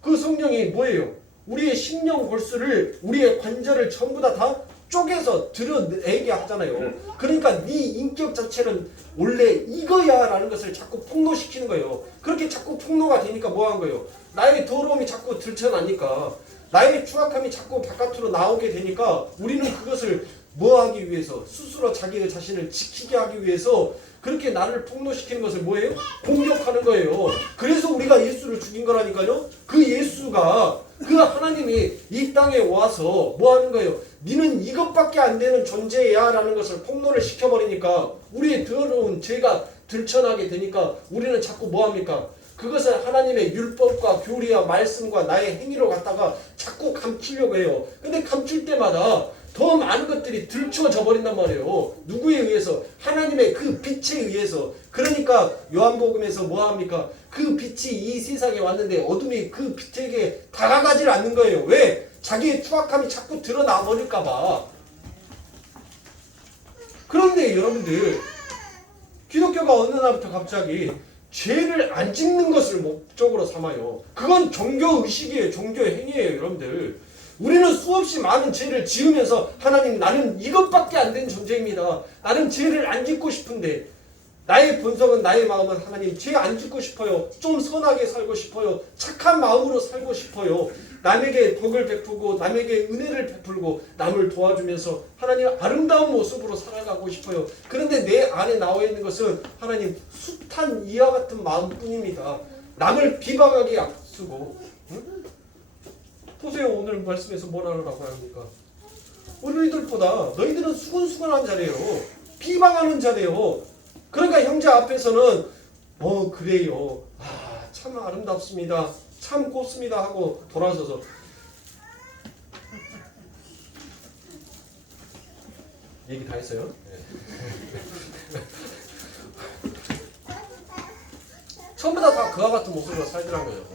그 성령이 뭐예요? 우리의 심령 골수를 우리의 관절을 전부 다 쪼개서 드러내게 하잖아요. 그러니까 네 인격 자체는 원래 이거야 라는 것을 자꾸 폭로시키는 거예요. 그렇게 자꾸 폭로가 되니까 뭐 하는 거예요? 나의 더러움이 자꾸 들춰나니까, 나의 추악함이 자꾸 바깥으로 나오게 되니까 우리는 그것을 뭐 하기 위해서, 스스로 자기 자신을 지키게 하기 위해서 그렇게 나를 폭로시키는 것을 뭐예요? 공격하는 거예요. 그래서 우리가 예수를 죽인 거라니까요. 그 예수가, 그 하나님이 이 땅에 와서 뭐 하는 거예요? 니는 이것밖에 안 되는 존재야 라는 것을 폭로를 시켜버리니까 우리의 더러운 죄가 들춰나게 되니까 우리는 자꾸 뭐 합니까? 그것을 하나님의 율법과 교리와 말씀과 나의 행위로 갖다가 자꾸 감추려고 해요. 근데 감출 때마다 더 많은 것들이 들춰져 버린단 말이에요. 누구에 의해서? 하나님의 그 빛에 의해서. 그러니까 요한복음에서 뭐 합니까? 그 빛이 이 세상에 왔는데 어둠이 그 빛에게 다가가질 않는 거예요. 왜? 자기의 추악함이 자꾸 드러나 버릴까 봐. 그런데 여러분들, 기독교가 어느 날부터 갑자기 죄를 안 짓는 것을 목적으로 삼아요. 그건 종교의식이에요. 종교행위예요. 여러분들, 우리는 수없이 많은 죄를 지으면서 하나님, 나는 이것밖에 안 된 존재입니다. 나는 죄를 안 짓고 싶은데, 나의 본성은, 나의 마음은 하나님 죄 안 짓고 싶어요. 좀 선하게 살고 싶어요. 착한 마음으로 살고 싶어요. 남에게 덕을 베푸고 남에게 은혜를 베풀고 남을 도와주면서 하나님 아름다운 모습으로 살아가고 싶어요. 그런데 내 안에 나와 있는 것은 하나님 숱한 이와 같은 마음뿐입니다. 남을 비방하기 앞서고. 응? 보세요, 오늘 말씀에서 뭐라고 합니까? 너희들보다 너희들은 수근수근한 자래요. 비방하는 자래요. 그러니까 형제 앞에서는 그래요. 참 아름답습니다. 참 곱습니다 하고 돌아서서 얘기 다 했어요? 네. 전부 다 그와 같은 모습으로 살더라고요.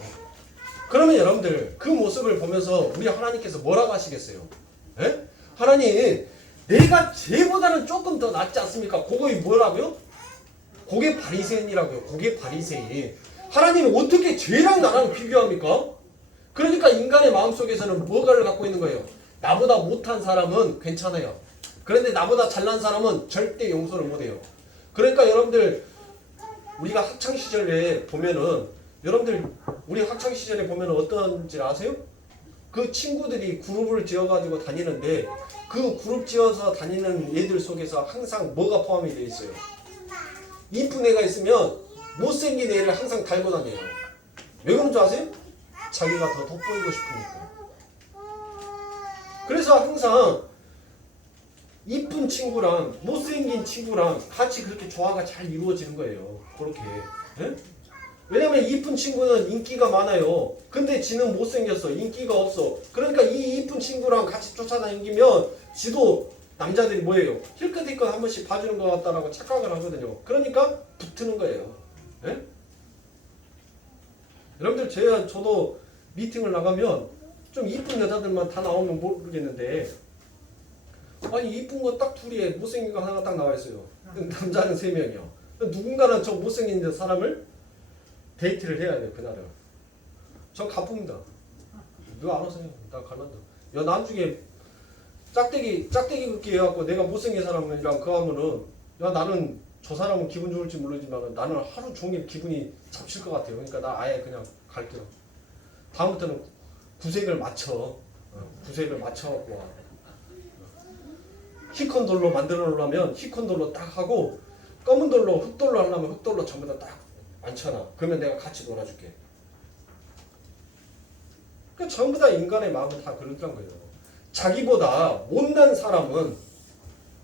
그러면 여러분들 그 모습을 보면서 우리 하나님께서 뭐라고 하시겠어요? 에? 하나님, 내가 쟤보다는 조금 더 낫지 않습니까? 그거이 뭐라고요? 그게 바리새인이라고요. 그게 바리새인. 하나님은 어떻게 죄랑 나랑 비교합니까? 그러니까 인간의 마음속에서는 뭐가를 갖고 있는 거예요? 나보다 못한 사람은 괜찮아요. 그런데 나보다 잘난 사람은 절대 용서를 못해요. 그러니까 여러분들, 우리가 학창시절에 보면은, 여러분들 우리 학창시절에 보면은 어떤지 아세요? 그 친구들이 그룹을 지어가지고 다니는데 그 그룹 지어서 다니는 애들 속에서 항상 뭐가 포함이 되어 있어요? 이쁜 애가 있으면 못생긴 애를 항상 달고 다녀요. 왜 그런 줄 아세요? 자기가 더 돋보이고 싶으니까. 그래서 항상 이쁜 친구랑 못생긴 친구랑 같이 그렇게 조화가 잘 이루어지는 거예요. 그렇게. 네? 왜냐면 이쁜 친구는 인기가 많아요. 근데 지는 못생겼어. 인기가 없어. 그러니까 이 이쁜 친구랑 같이 쫓아다니면 지도 남자들이 뭐예요? 힐끗힐끗 한 번씩 봐주는 것 같다라고 착각을 하거든요. 그러니까 붙는 거예요. 네? 여러분들, 저도 미팅을 나가면 좀 이쁜 여자들만 다 나오면 모르겠는데 아니 이쁜 거 딱 둘이 못생긴 거 하나가 딱 나와 있어요. 남자는 3명이요. 누군가는 저 못생긴 사람을 데이트를 해야 돼요. 그날은. 전 가쁩니다. 누가 알아서 해요. 나 갈만다. 야 나중에 짝대기 긋기 해갖고 내가 못생긴 사람이랑 그거 하면은 야 나는 저 사람은 기분 좋을지 모르지만 나는 하루 종일 기분이 잡칠 것 같아요. 그러니까 나 아예 그냥 갈게요. 다음부터는 구색을 맞춰. 구색을 맞춰갖고 와. 희컨 돌로 만들어 놓으려면 희컨 돌로 딱 하고 검은 돌로 흑돌로 하려면 흑돌로 전부 다 딱 많잖아. 그러면 내가 같이 놀아줄게. 그러니까 전부 다 인간의 마음은 다 그렇단 거예요. 자기보다 못난 사람은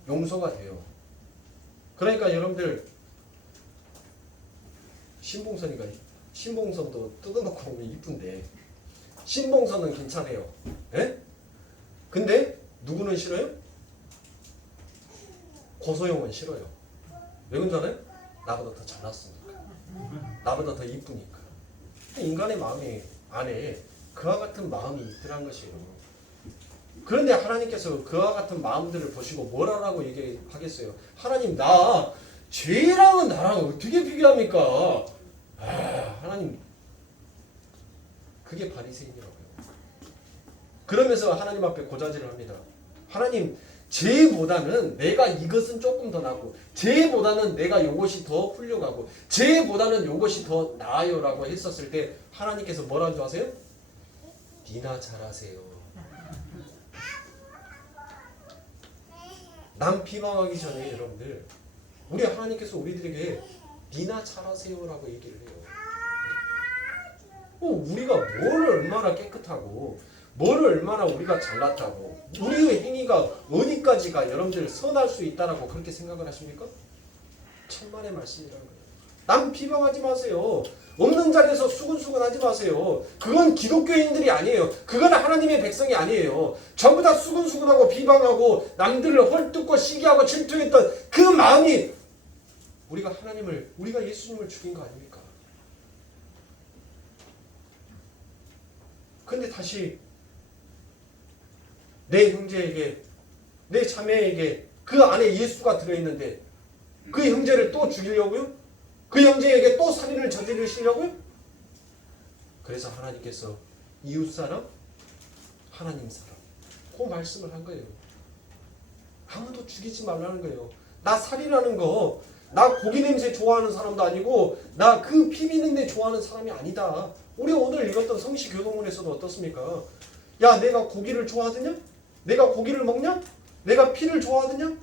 용서가 돼요. 그러니까 여러분들 신봉선도 뜯어놓고 보면 이쁜데 신봉선은 괜찮아요. 예? 근데 누구는 싫어요? 고소영은 싫어요. 왜 그런지 알아요? 나보다 더 잘났으니까. 나보다 더 이쁘니까. 인간의 마음이 안에 그와 같은 마음이 있더란 것이에요. 그런데 하나님께서 그와 같은 마음들을 보시고 뭐라고 얘기하겠어요? 하나님 나 죄랑은 나랑 어떻게 비교합니까? 하나님 그게 바리새인이라고요. 그러면서 하나님 앞에 고자질을 합니다. 하나님 죄보다는 내가 이것은 조금 더 나고 죄보다는 내가 이것이 더 훌륭하고 죄보다는 이것이 더 나아요라고 했었을 때 하나님께서 뭐라는 줄 아세요? 니나 잘하세요. 남 비방하기 전에 여러분들 우리 하나님께서 우리들에게 니나 잘하세요라고 얘기를 해요. 우리가 뭘 얼마나 깨끗하고 뭘 얼마나 우리가 잘났다고 우리의 행위가 어디까지가 여러분들 선할 수 있다라고 그렇게 생각을 하십니까? 천만의 말씀이라는 거예요. 남 비방하지 마세요. 없는 자리에서 수근수근 하지 마세요. 그건 기독교인들이 아니에요. 그건 하나님의 백성이 아니에요. 전부 다 수근수근하고 비방하고 남들을 헐뜯고 시기하고 질투했던 그 마음이 우리가 예수님을 죽인 거 아닙니까? 근데 다시 내 형제에게 내 자매에게 그 안에 예수가 들어있는데 그 형제를 또 죽이려고요? 그 형제에게 또 살인을 저지르시려고요? 그래서 하나님께서 이웃사람, 하나님 사람 그 말씀을 한 거예요. 아무도 죽이지 말라는 거예요. 나 살인하는 거 나 고기 냄새 좋아하는 사람도 아니고 나 그 피 비린내 좋아하는 사람이 아니다. 우리 오늘 읽었던 성시교동문에서도 어떻습니까? 야 내가 고기를 좋아하느냐? 내가 고기를 먹냐? 내가 피를 좋아하느냐?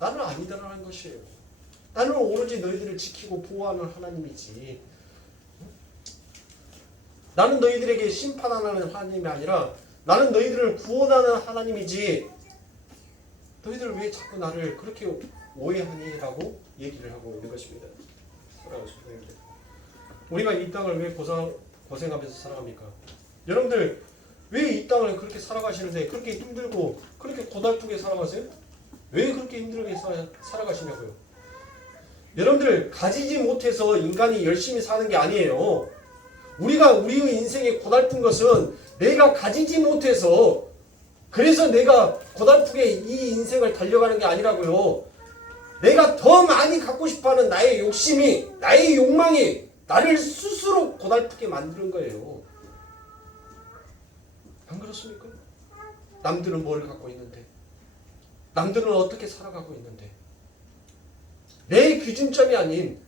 나는 아니다라는 것이에요. 나는 오로지 너희들을 지키고 보호하는 하나님이지. 나는 너희들에게 심판하는 하나님이 아니라 나는 너희들을 구원하는 하나님이지. 너희들 왜 자꾸 나를 그렇게 오해하니? 라고 얘기를 하고 있는 것입니다. 우리가 이 땅을 왜 고생하면서 살아갑니까? 여러분들 왜 이 땅을 그렇게 살아가시는데 그렇게 힘들고 그렇게 고달프게 살아가세요? 왜 그렇게 힘들게 살아가시냐고요? 여러분들 가지지 못해서 인간이 열심히 사는 게 아니에요. 우리의 인생에 고달픈 것은 내가 가지지 못해서 그래서 내가 고달프게 이 인생을 달려가는 게 아니라고요. 내가 더 많이 갖고 싶어하는 나의 욕심이 나의 욕망이 나를 스스로 고달프게 만드는 거예요. 안 그렇습니까? 남들은 뭘 갖고 있는데 남들은 어떻게 살아가고 있는데 내 기준점이 아닌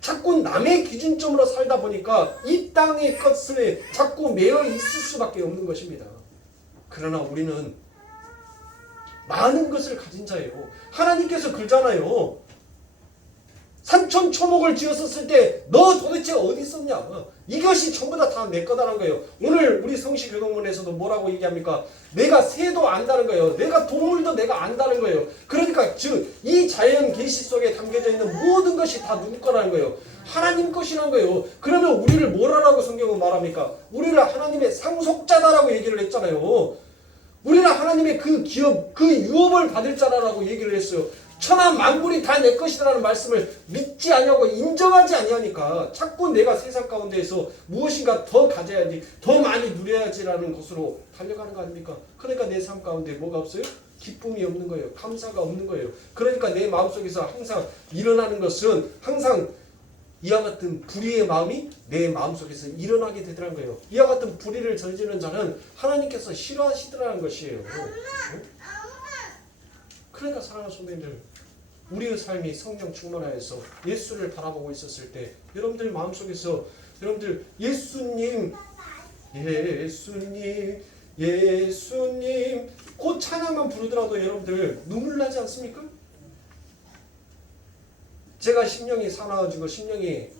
자꾸 남의 기준점으로 살다 보니까 이 땅의 것을 자꾸 매여 있을 수밖에 없는 것입니다. 그러나 우리는 많은 것을 가진 자예요. 하나님께서 그러잖아요. 산천초목을 지었었을 때 너 도대체 어디 있었냐? 이것이 전부 다 내 거다라는 거예요. 오늘 우리 성시교동문에서도 뭐라고 얘기합니까? 내가 새도 안다는 거예요. 내가 동물도 내가 안다는 거예요. 그러니까 즉 이 자연 계시 속에 담겨져 있는 모든 것이 다 누구 거라는 거예요. 하나님 것이라는 거예요. 그러면 우리를 뭐라고 성경은 말합니까? 우리를 하나님의 상속자다라고 얘기를 했잖아요. 우리는 하나님의 그 기업, 그 유업을 받을 자라고 얘기를 했어요. 천하 만물이 다 내 것이라는 말씀을 믿지 아니하고 인정하지 아니하니까 자꾸 내가 세상 가운데에서 무엇인가 더 가져야지, 더 많이 누려야지라는 것으로 달려가는 거 아닙니까? 그러니까 내 삶 가운데 뭐가 없어요? 기쁨이 없는 거예요. 감사가 없는 거예요. 그러니까 내 마음속에서 항상 일어나는 것은 항상 이와 같은 불의의 마음이 내 마음속에서 일어나게 되더라는 거예요. 이와 같은 불의를 저지르는 자는 하나님께서 싫어하시더라는 것이에요. 그러니까 사랑하는 성도님들, 우리의 삶이 성령 충만하여서 예수를 바라보고 있었을 때 여러분들 마음속에서 여러분들 예수님 예수님 예수님 그 찬양만 부르더라도 여러분들 눈물 나지 않습니까? 제가 심령이 사나워지고 심령이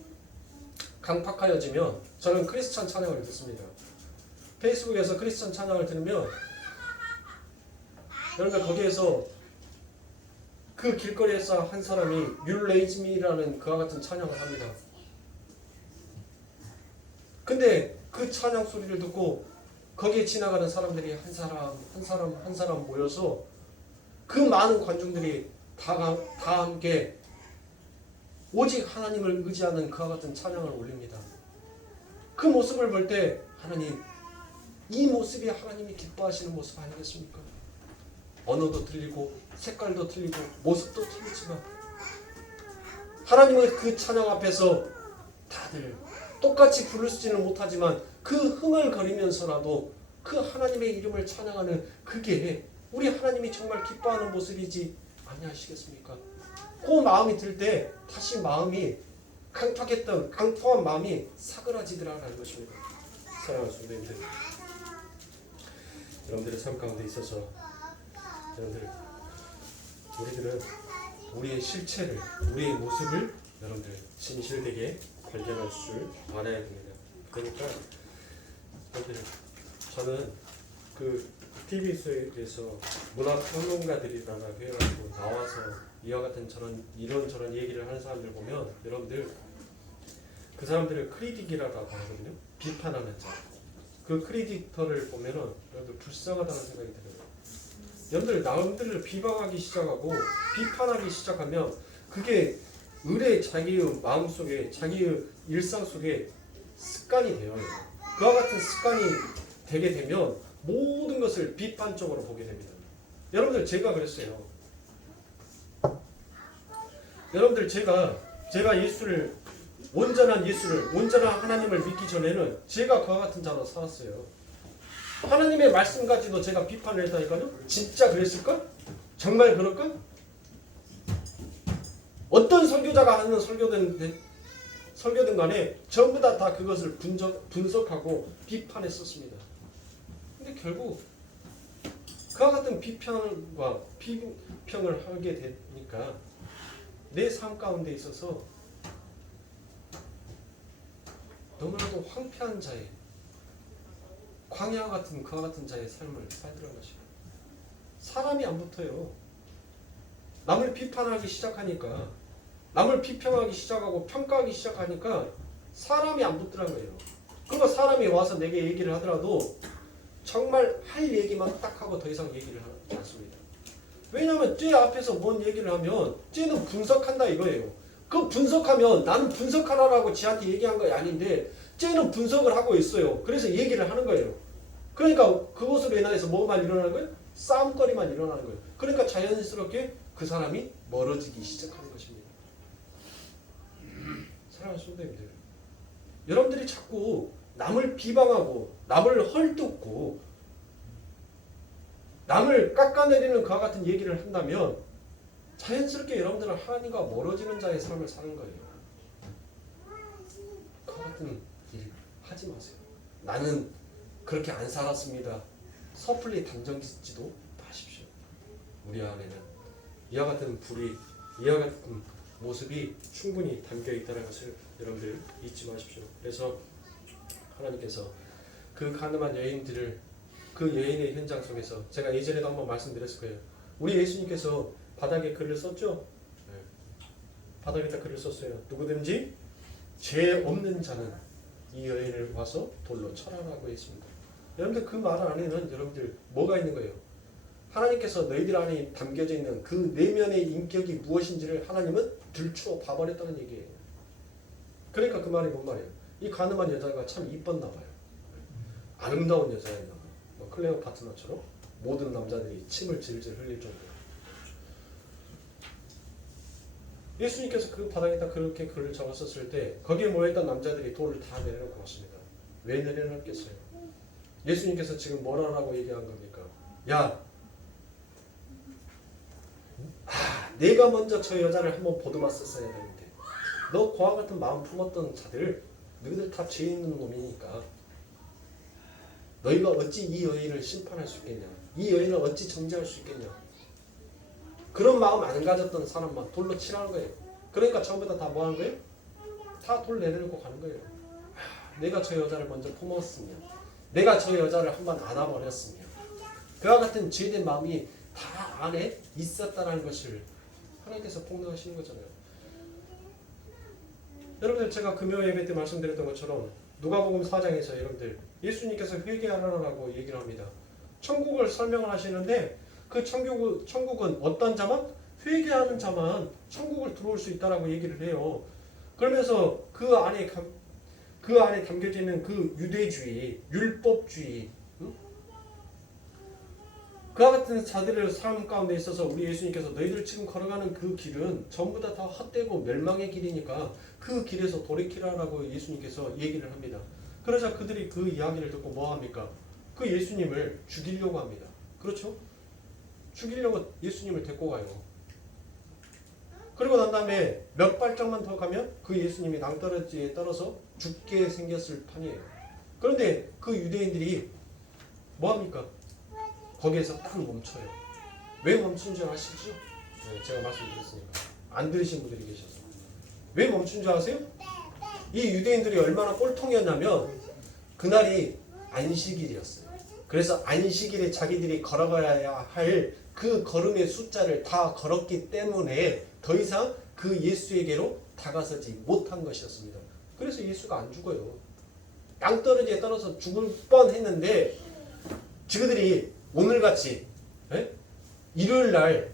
강팍하여지면 저는 크리스찬 찬양을 듣습니다. 페이스북에서 크리스찬 찬양을 들으면 여러분들 거기에서 그 길거리에서 한 사람이 You Raise Me라는 그와 같은 찬양을 합니다. 근데 그 찬양 소리를 듣고 거기에 지나가는 사람들이 한 사람 모여서 그 많은 관중들이 다 함께 오직 하나님을 의지하는 그와 같은 찬양을 올립니다. 그 모습을 볼 때 하나님, 이 모습이 하나님이 기뻐하시는 모습 아니겠습니까? 언어도 틀리고 색깔도 틀리고 모습도 틀리지만 하나님의 그 찬양 앞에서 다들 똑같이 부르지는 못하지만 그 흥얼거리면서라도 그 하나님의 이름을 찬양하는 그게 우리 하나님이 정말 기뻐하는 모습이지 아니하시겠습니까? 그 마음이 들 때 다시 마음이 강팍한 마음이 사그라지더라는 것입니다. 사랑하는 성도님들, 여러분들의 삶 가운데 있어서 여러분들 우리들은 우리의 실체를 우리의 모습을 여러분들 진실되게 발견할 줄 알아야 됩니다. 그러니까 여러분들 저는 그 TV에서 문화평론가들이라고 해가지고 나와서 이와 같은 이런저런 얘기를 하는 사람들 보면 여러분들 그 사람들을 크리틱이라고 하거든요. 비판하는 자. 그 크리틱터를 보면은 여러분들 불쌍하다는 생각이 들어요. 여러분들 남들을 비방하기 시작하고 비판하기 시작하면 그게 자기의 마음속에 자기의 일상 속에 습관이 돼요. 그와 같은 습관이 되게 되면 모든 것을 비판적으로 보게 됩니다. 여러분들 제가 그랬어요. 여러분들 제가 온전한 하나님을 믿기 전에는 제가 그와 같은 자로 살았어요. 하나님의 말씀까지도 제가 비판을 했다니까요. 진짜 그랬을까? 정말 그럴까? 어떤 설교자가 하는 설교든 간에 전부 다 그것을 분석하고 비판했었습니다. 근데 결국 그와 같은 비평과 비평을 하게 되니까 내 삶 가운데 있어서 너무나도 황폐한 자의 광야 같은 그와 같은 자의 삶을 살더라는 것입니다. 사람이 안 붙어요. 남을 비판하기 시작하니까 남을 비평하기 시작하고 평가하기 시작하니까 사람이 안 붙더라는 거예요. 그리고 사람이 와서 내게 얘기를 하더라도 정말 할 얘기만 딱 하고 더 이상 얘기를 하지 않습니다. 왜냐하면 쟤 앞에서 뭔 얘기를 하면 쟤는 분석한다 이거예요. 그 분석하면 나는 분석하라고 쟤한테 얘기한 거 아닌데 쟤는 분석을 하고 있어요. 그래서 얘기를 하는 거예요. 그러니까 그것으로 인해서 뭐만 일어나는 거예요? 싸움거리만 일어나는 거예요. 그러니까 자연스럽게 그 사람이 멀어지기 시작하는 것입니다. 사랑하는 성도님들, 여러분들이 자꾸 남을 비방하고 남을 헐뜯고 남을 깎아내리는 그와 같은 얘기를 한다면 자연스럽게 여러분들은 하나님과 멀어지는 자의 삶을 사는 거예요. 그와 같은 일 하지 마세요. 나는 그렇게 안 살았습니다. 섣불리 단정짓지도 마십시오. 우리 안에는 이와 같은 불이, 이와 같은 모습이 충분히 담겨 있다는 것을 여러분들 잊지 마십시오. 그래서 하나님께서 그 가늠한 여인들을 그 여인의 현장 속에서 제가 예전에도 한번 말씀드렸을 거예요. 우리 예수님께서 바닥에 글을 썼죠? 네. 바닥에다 글을 썼어요. 누구든지 죄 없는 자는 이 여인을 와서 돌로 쳐라라고 했습니다. 여러분들 그 말 안에는 여러분들 뭐가 있는 거예요? 하나님께서 너희들 안에 담겨져 있는 그 내면의 인격이 무엇인지를 하나님은 들추어 봐버렸다는 얘기예요. 그러니까 그 말이 뭔 말이에요? 이 가늠한 여자가 참 이뻤나 봐요. 아름다운 여자였나 봐요. 클레오파트라처럼 모든 남자들이 침을 질질 흘릴 정도로. 예수님께서 그 바닥에다 그렇게 글을 적었었을 때 거기에 모여있던 남자들이 돌을 다 내려놓고 왔습니다. 왜 내려놨겠어요? 예수님께서 지금 뭐라고 얘기한 겁니까? 야, 내가 먼저 저 여자를 한번 보듬었었어야 되는데 너 그와 같은 마음 품었던 자들 너희들 다 죄 있는 놈이니까 너희가 어찌 이 여인을 심판할 수 있겠냐? 이 여인을 어찌 정죄할 수 있겠냐? 그런 마음 안 가졌던 사람만 돌로 치라는 거예요. 그러니까 전부 다 뭐 하는 거예요? 다 돌 내려놓고 가는 거예요. 내가 저 여자를 먼저 품었으며 내가 저 여자를 한번 안아버렸으며 그와 같은 죄된 마음이 다 안에 있었다는 것을 하나님께서 폭로하시는 거잖아요. 여러분들 제가 금요 예배 때 말씀드렸던 것처럼 누가복음 4장에서 여러분들 예수님께서 회개하라고 얘기를 합니다. 천국을 설명을 하시는데 그 천국은 어떤 자만? 회개하는 자만 천국을 들어올 수 있다라고 얘기를 해요. 그러면서 그 안에 담겨져 있는 그 유대주의, 율법주의, 그와 같은 자들의 삶 가운데 있어서 우리 예수님께서 너희들 지금 걸어가는 그 길은 전부 다 헛되고 멸망의 길이니까 그 길에서 돌이키라라고 예수님께서 얘기를 합니다. 그러자 그들이 그 이야기를 듣고 뭐 합니까? 그 예수님을 죽이려고 합니다. 그렇죠? 죽이려고 예수님을 데리고 가요. 그리고 난 다음에 몇 발짝만 더 가면 그 예수님이 낭떠러지에 떨어져 죽게 생겼을 판이에요. 그런데 그 유대인들이 뭐 합니까? 거기에서 딱 멈춰요. 왜 멈춘 줄 아시죠? 네, 제가 말씀드렸으니까. 안 들으신 분들이 계셔서. 왜 멈춘 줄 아세요? 이 유대인들이 얼마나 꼴통이었냐면 그날이 안식일이었어요. 그래서 안식일에 자기들이 걸어가야 할 그 걸음의 숫자를 다 걸었기 때문에 더 이상 그 예수에게로 다가서지 못한 것이었습니다. 그래서 예수가 안 죽어요. 땅떨어지에 떨어져 죽을 뻔했는데 지그들이 오늘같이 일요일날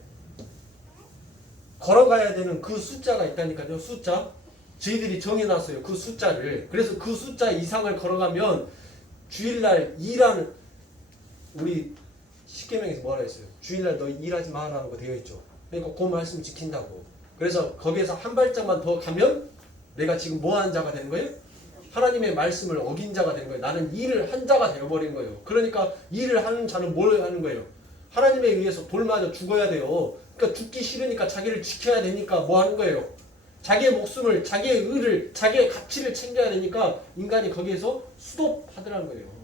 걸어가야 되는 그 숫자가 있다니까요. 숫자. 저희들이 정해놨어요. 그 숫자를. 그래서 그 숫자 이상을 걸어가면 주일날 일하는 우리 십계명에서 뭐라 했어요? 주일날 너 일하지 마라는 거 되어 있죠. 그러니까 그 말씀 지킨다고. 그래서 거기에서 한 발짝만 더 가면 내가 지금 뭐 하는 자가 되는 거예요? 하나님의 말씀을 어긴 자가 되는 거예요. 나는 일을 한 자가 되어버린 거예요. 그러니까 일을 하는 자는 뭘 하는 거예요? 하나님에 의해서 돌맞아 죽어야 돼요. 그러니까 죽기 싫으니까 자기를 지켜야 되니까 뭐 하는 거예요? 자기의 목숨을, 자기의 의를, 자기의 가치를 챙겨야 되니까 인간이 거기에서 수도하더라는 거예요.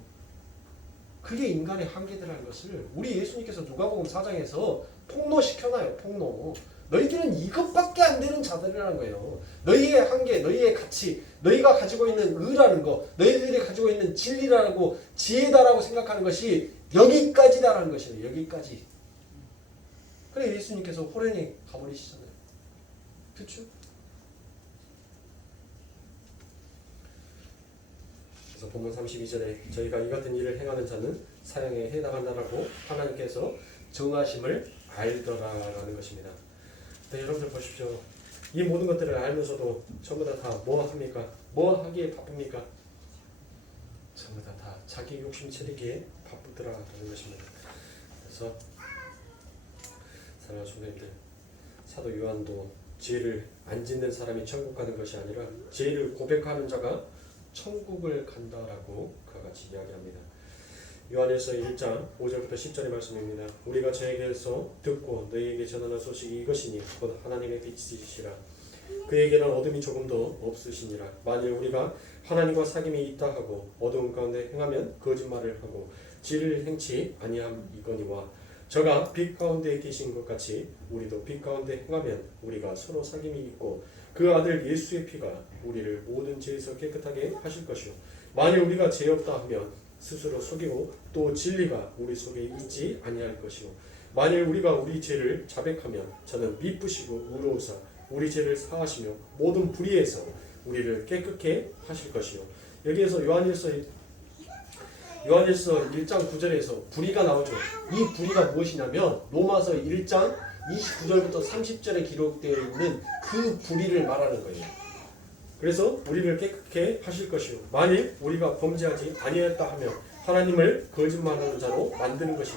그게 인간의 한계들라는 것을 우리 예수님께서 누가복음 4장에서 폭로시켜놔요. 폭로. 너희들은 이것밖에 안 되는 자들이라는 거예요. 너희의 한계, 너희의 가치, 너희가 가지고 있는 의라는 거, 너희들이 가지고 있는 진리라고 지혜다라고 생각하는 것이 여기까지다라는 것이에요. 여기까지. 그래 예수님께서 호련히 가버리시잖아요. 그렇죠? 그래서 본문 32절에 저희가 이 같은 일을 행하는 자는 사형에 해당한다라고 하나님께서 정하심을 알더라라는 것입니다. 네, 여러분들 보십시오. 이 모든 것들을 알면서도 전부 다 뭐 합니까? 뭐 하기에 바쁩니까? 전부 다 자기 욕심 채리기에 바쁘더라라는 것입니다. 그래서 사랑하는 성도님들, 사도 요한도 죄를 안 짓는 사람이 천국 가는 것이 아니라 죄를 고백하는 자가 천국을 간다라고 그와 같이 이야기합니다. 요한일서 1장 5절부터 10절의 말씀입니다. 우리가 저에게서 듣고 너희에게 전하는 소식이 이것이니 곧 하나님의 빛이시라. 그에게는 어둠이 조금도 없으시니라. 만일 우리가 하나님과 사귐이 있다 하고 어두운 가운데 행하면 거짓말을 하고 진리를 행치 아니함이거니와 저가 빛 가운데 계신 것 같이 우리도 빛 가운데 행하면 우리가 서로 사귐이 있고 그 아들 예수의 피가 우리를 모든 죄에서 깨끗하게 하실 것이요 만일 우리가 죄 없다 하면 스스로 속이고 또 진리가 우리 속에 있지 아니할 것이요 만일 우리가 우리 죄를 자백하면 저는 미쁘시고 의로우사 우리 죄를 사하시며 모든 불의에서 우리를 깨끗게 하실 것이요. 여기에서 요한일서 1장 9절에서 불의가 나오죠. 이 불의가 무엇이냐면 로마서 1장 29절부터 30절에 기록되어 있는 그 불의를 말하는 거예요. 그래서 우리를 깨끗게 하실 것이요 만일 우리가 범죄하지 아니했다 하면 하나님을 거짓말하는 자로 만드는 것이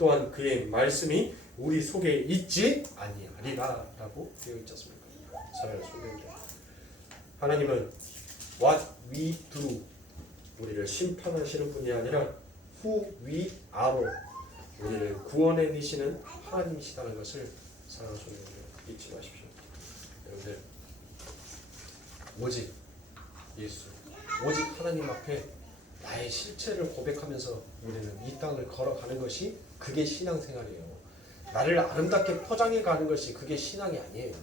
또한 그의 말씀이 우리 속에 있지 아니하리라 라고 되어 있지 않습니까? 사랑하는 성도님들, 하나님은 what we do 우리를 심판하시는 분이 아니라 who we are 우리를 구원해 내시는 하나님이시다는 것을 사랑하는 성도님들 잊지 마십시오. 여러분들 오직 예수 오직 하나님 앞에 나의 실체를 고백하면서 우리는 이 땅을 걸어가는 것이 그게 신앙생활이에요. 나를 아름답게 포장해 가는 것이 그게 신앙이 아니에요.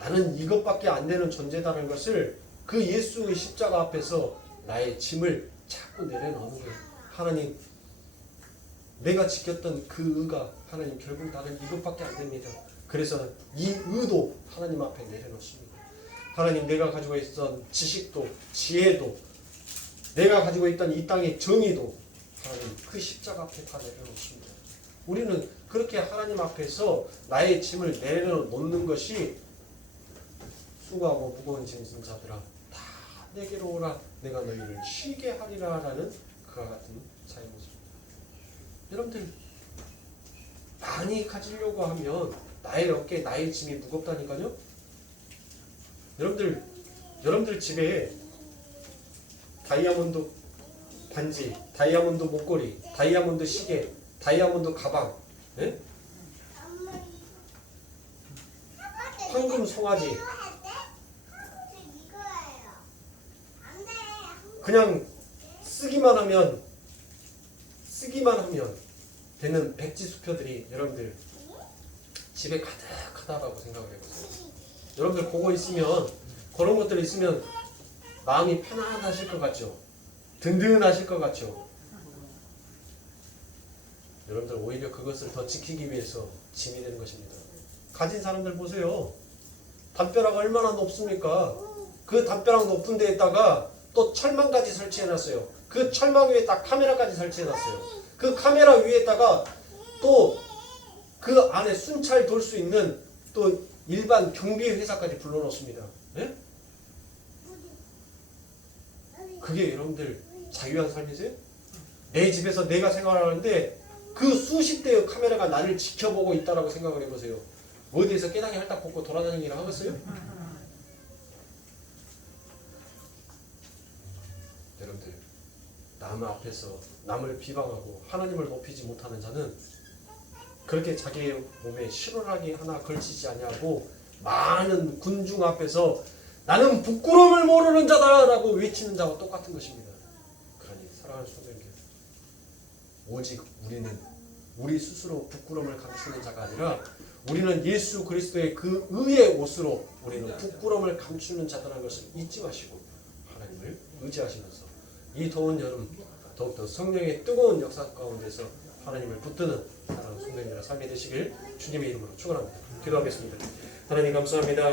나는 이것밖에 안 되는 존재다는 것을 그 예수의 십자가 앞에서 나의 짐을 자꾸 내려놓는 거예요. 하나님 내가 지켰던 그 의가 하나님 결국 나는 이것밖에 안 됩니다. 그래서 이 의도 하나님 앞에 내려놓습니다. 하나님 내가 가지고 있던 지식도 지혜도 내가 가지고 있던 이 땅의 정의도 하나님 그 십자가 앞에 다 내려놓습니다. 우리는 그렇게 하나님 앞에서 나의 짐을 내려놓는 것이 수고하고 무거운 짐진 자들아 다 내게로 오라 내가 너희를 쉬게 하리라 라는 그와 같은 사의 모습입니다. 여러분들 많이 가지려고 하면 나의 어깨에 나의 짐이 무겁다니까요. 여러분들 집에 다이아몬드 반지, 다이아몬드 목걸이, 다이아몬드 시계, 다이아몬드 가방, 네? 황금 송아지 그냥 쓰기만 하면 되는 백지수표들이 여러분들 집에 가득하다라고 생각을 해보세요. 여러분들 그거 있으면 그런 것들이 있으면 마음이 편안하실 것 같죠? 든든하실 것 같죠? 여러분들 오히려 그것을 더 지키기 위해서 짐이 되는 것입니다. 가진 사람들 보세요. 담벼락 얼마나 높습니까? 그 담벼락 높은 데에다가 또 철망까지 설치해놨어요. 그 철망 위에 딱 카메라까지 설치해놨어요. 그 카메라 위에다가 또 그 안에 순찰 돌 수 있는 또 일반 경비 회사까지 불러놓습니다. 네? 그게 여러분들 자유한 삶이세요? 내 집에서 내가 생활하는데 그 수십 대의 카메라가 나를 지켜보고 있다라고 생각을 해보세요. 어디에서 깨당이 할딱 벗고 돌아다니기를 하겠어요? 여러분들 남 앞에서 남을 비방하고 하나님을 높이지 못하는 자는 그렇게 자기의 몸에 실오라기 하나 걸치지 아니하고 많은 군중 앞에서 나는 부끄러움을 모르는 자다라고 외치는 자와 똑같은 것입니다. 그러니 사랑하는 성도님들, 오직 우리는 우리 스스로 부끄러움을 감추는 자가 아니라 우리는 예수 그리스도의 그 의의 옷으로 우리는 부끄러움을 감추는 자다라는 것을 잊지 마시고 하나님을 의지하시면서 이 더운 여름 더욱더 성령의 뜨거운 역사 가운데서 하나님을 붙드는 사랑하는 성도님들의 삶이 되시길 주님의 이름으로 축원합니다. 기도하겠습니다. 하나님 감사합니다.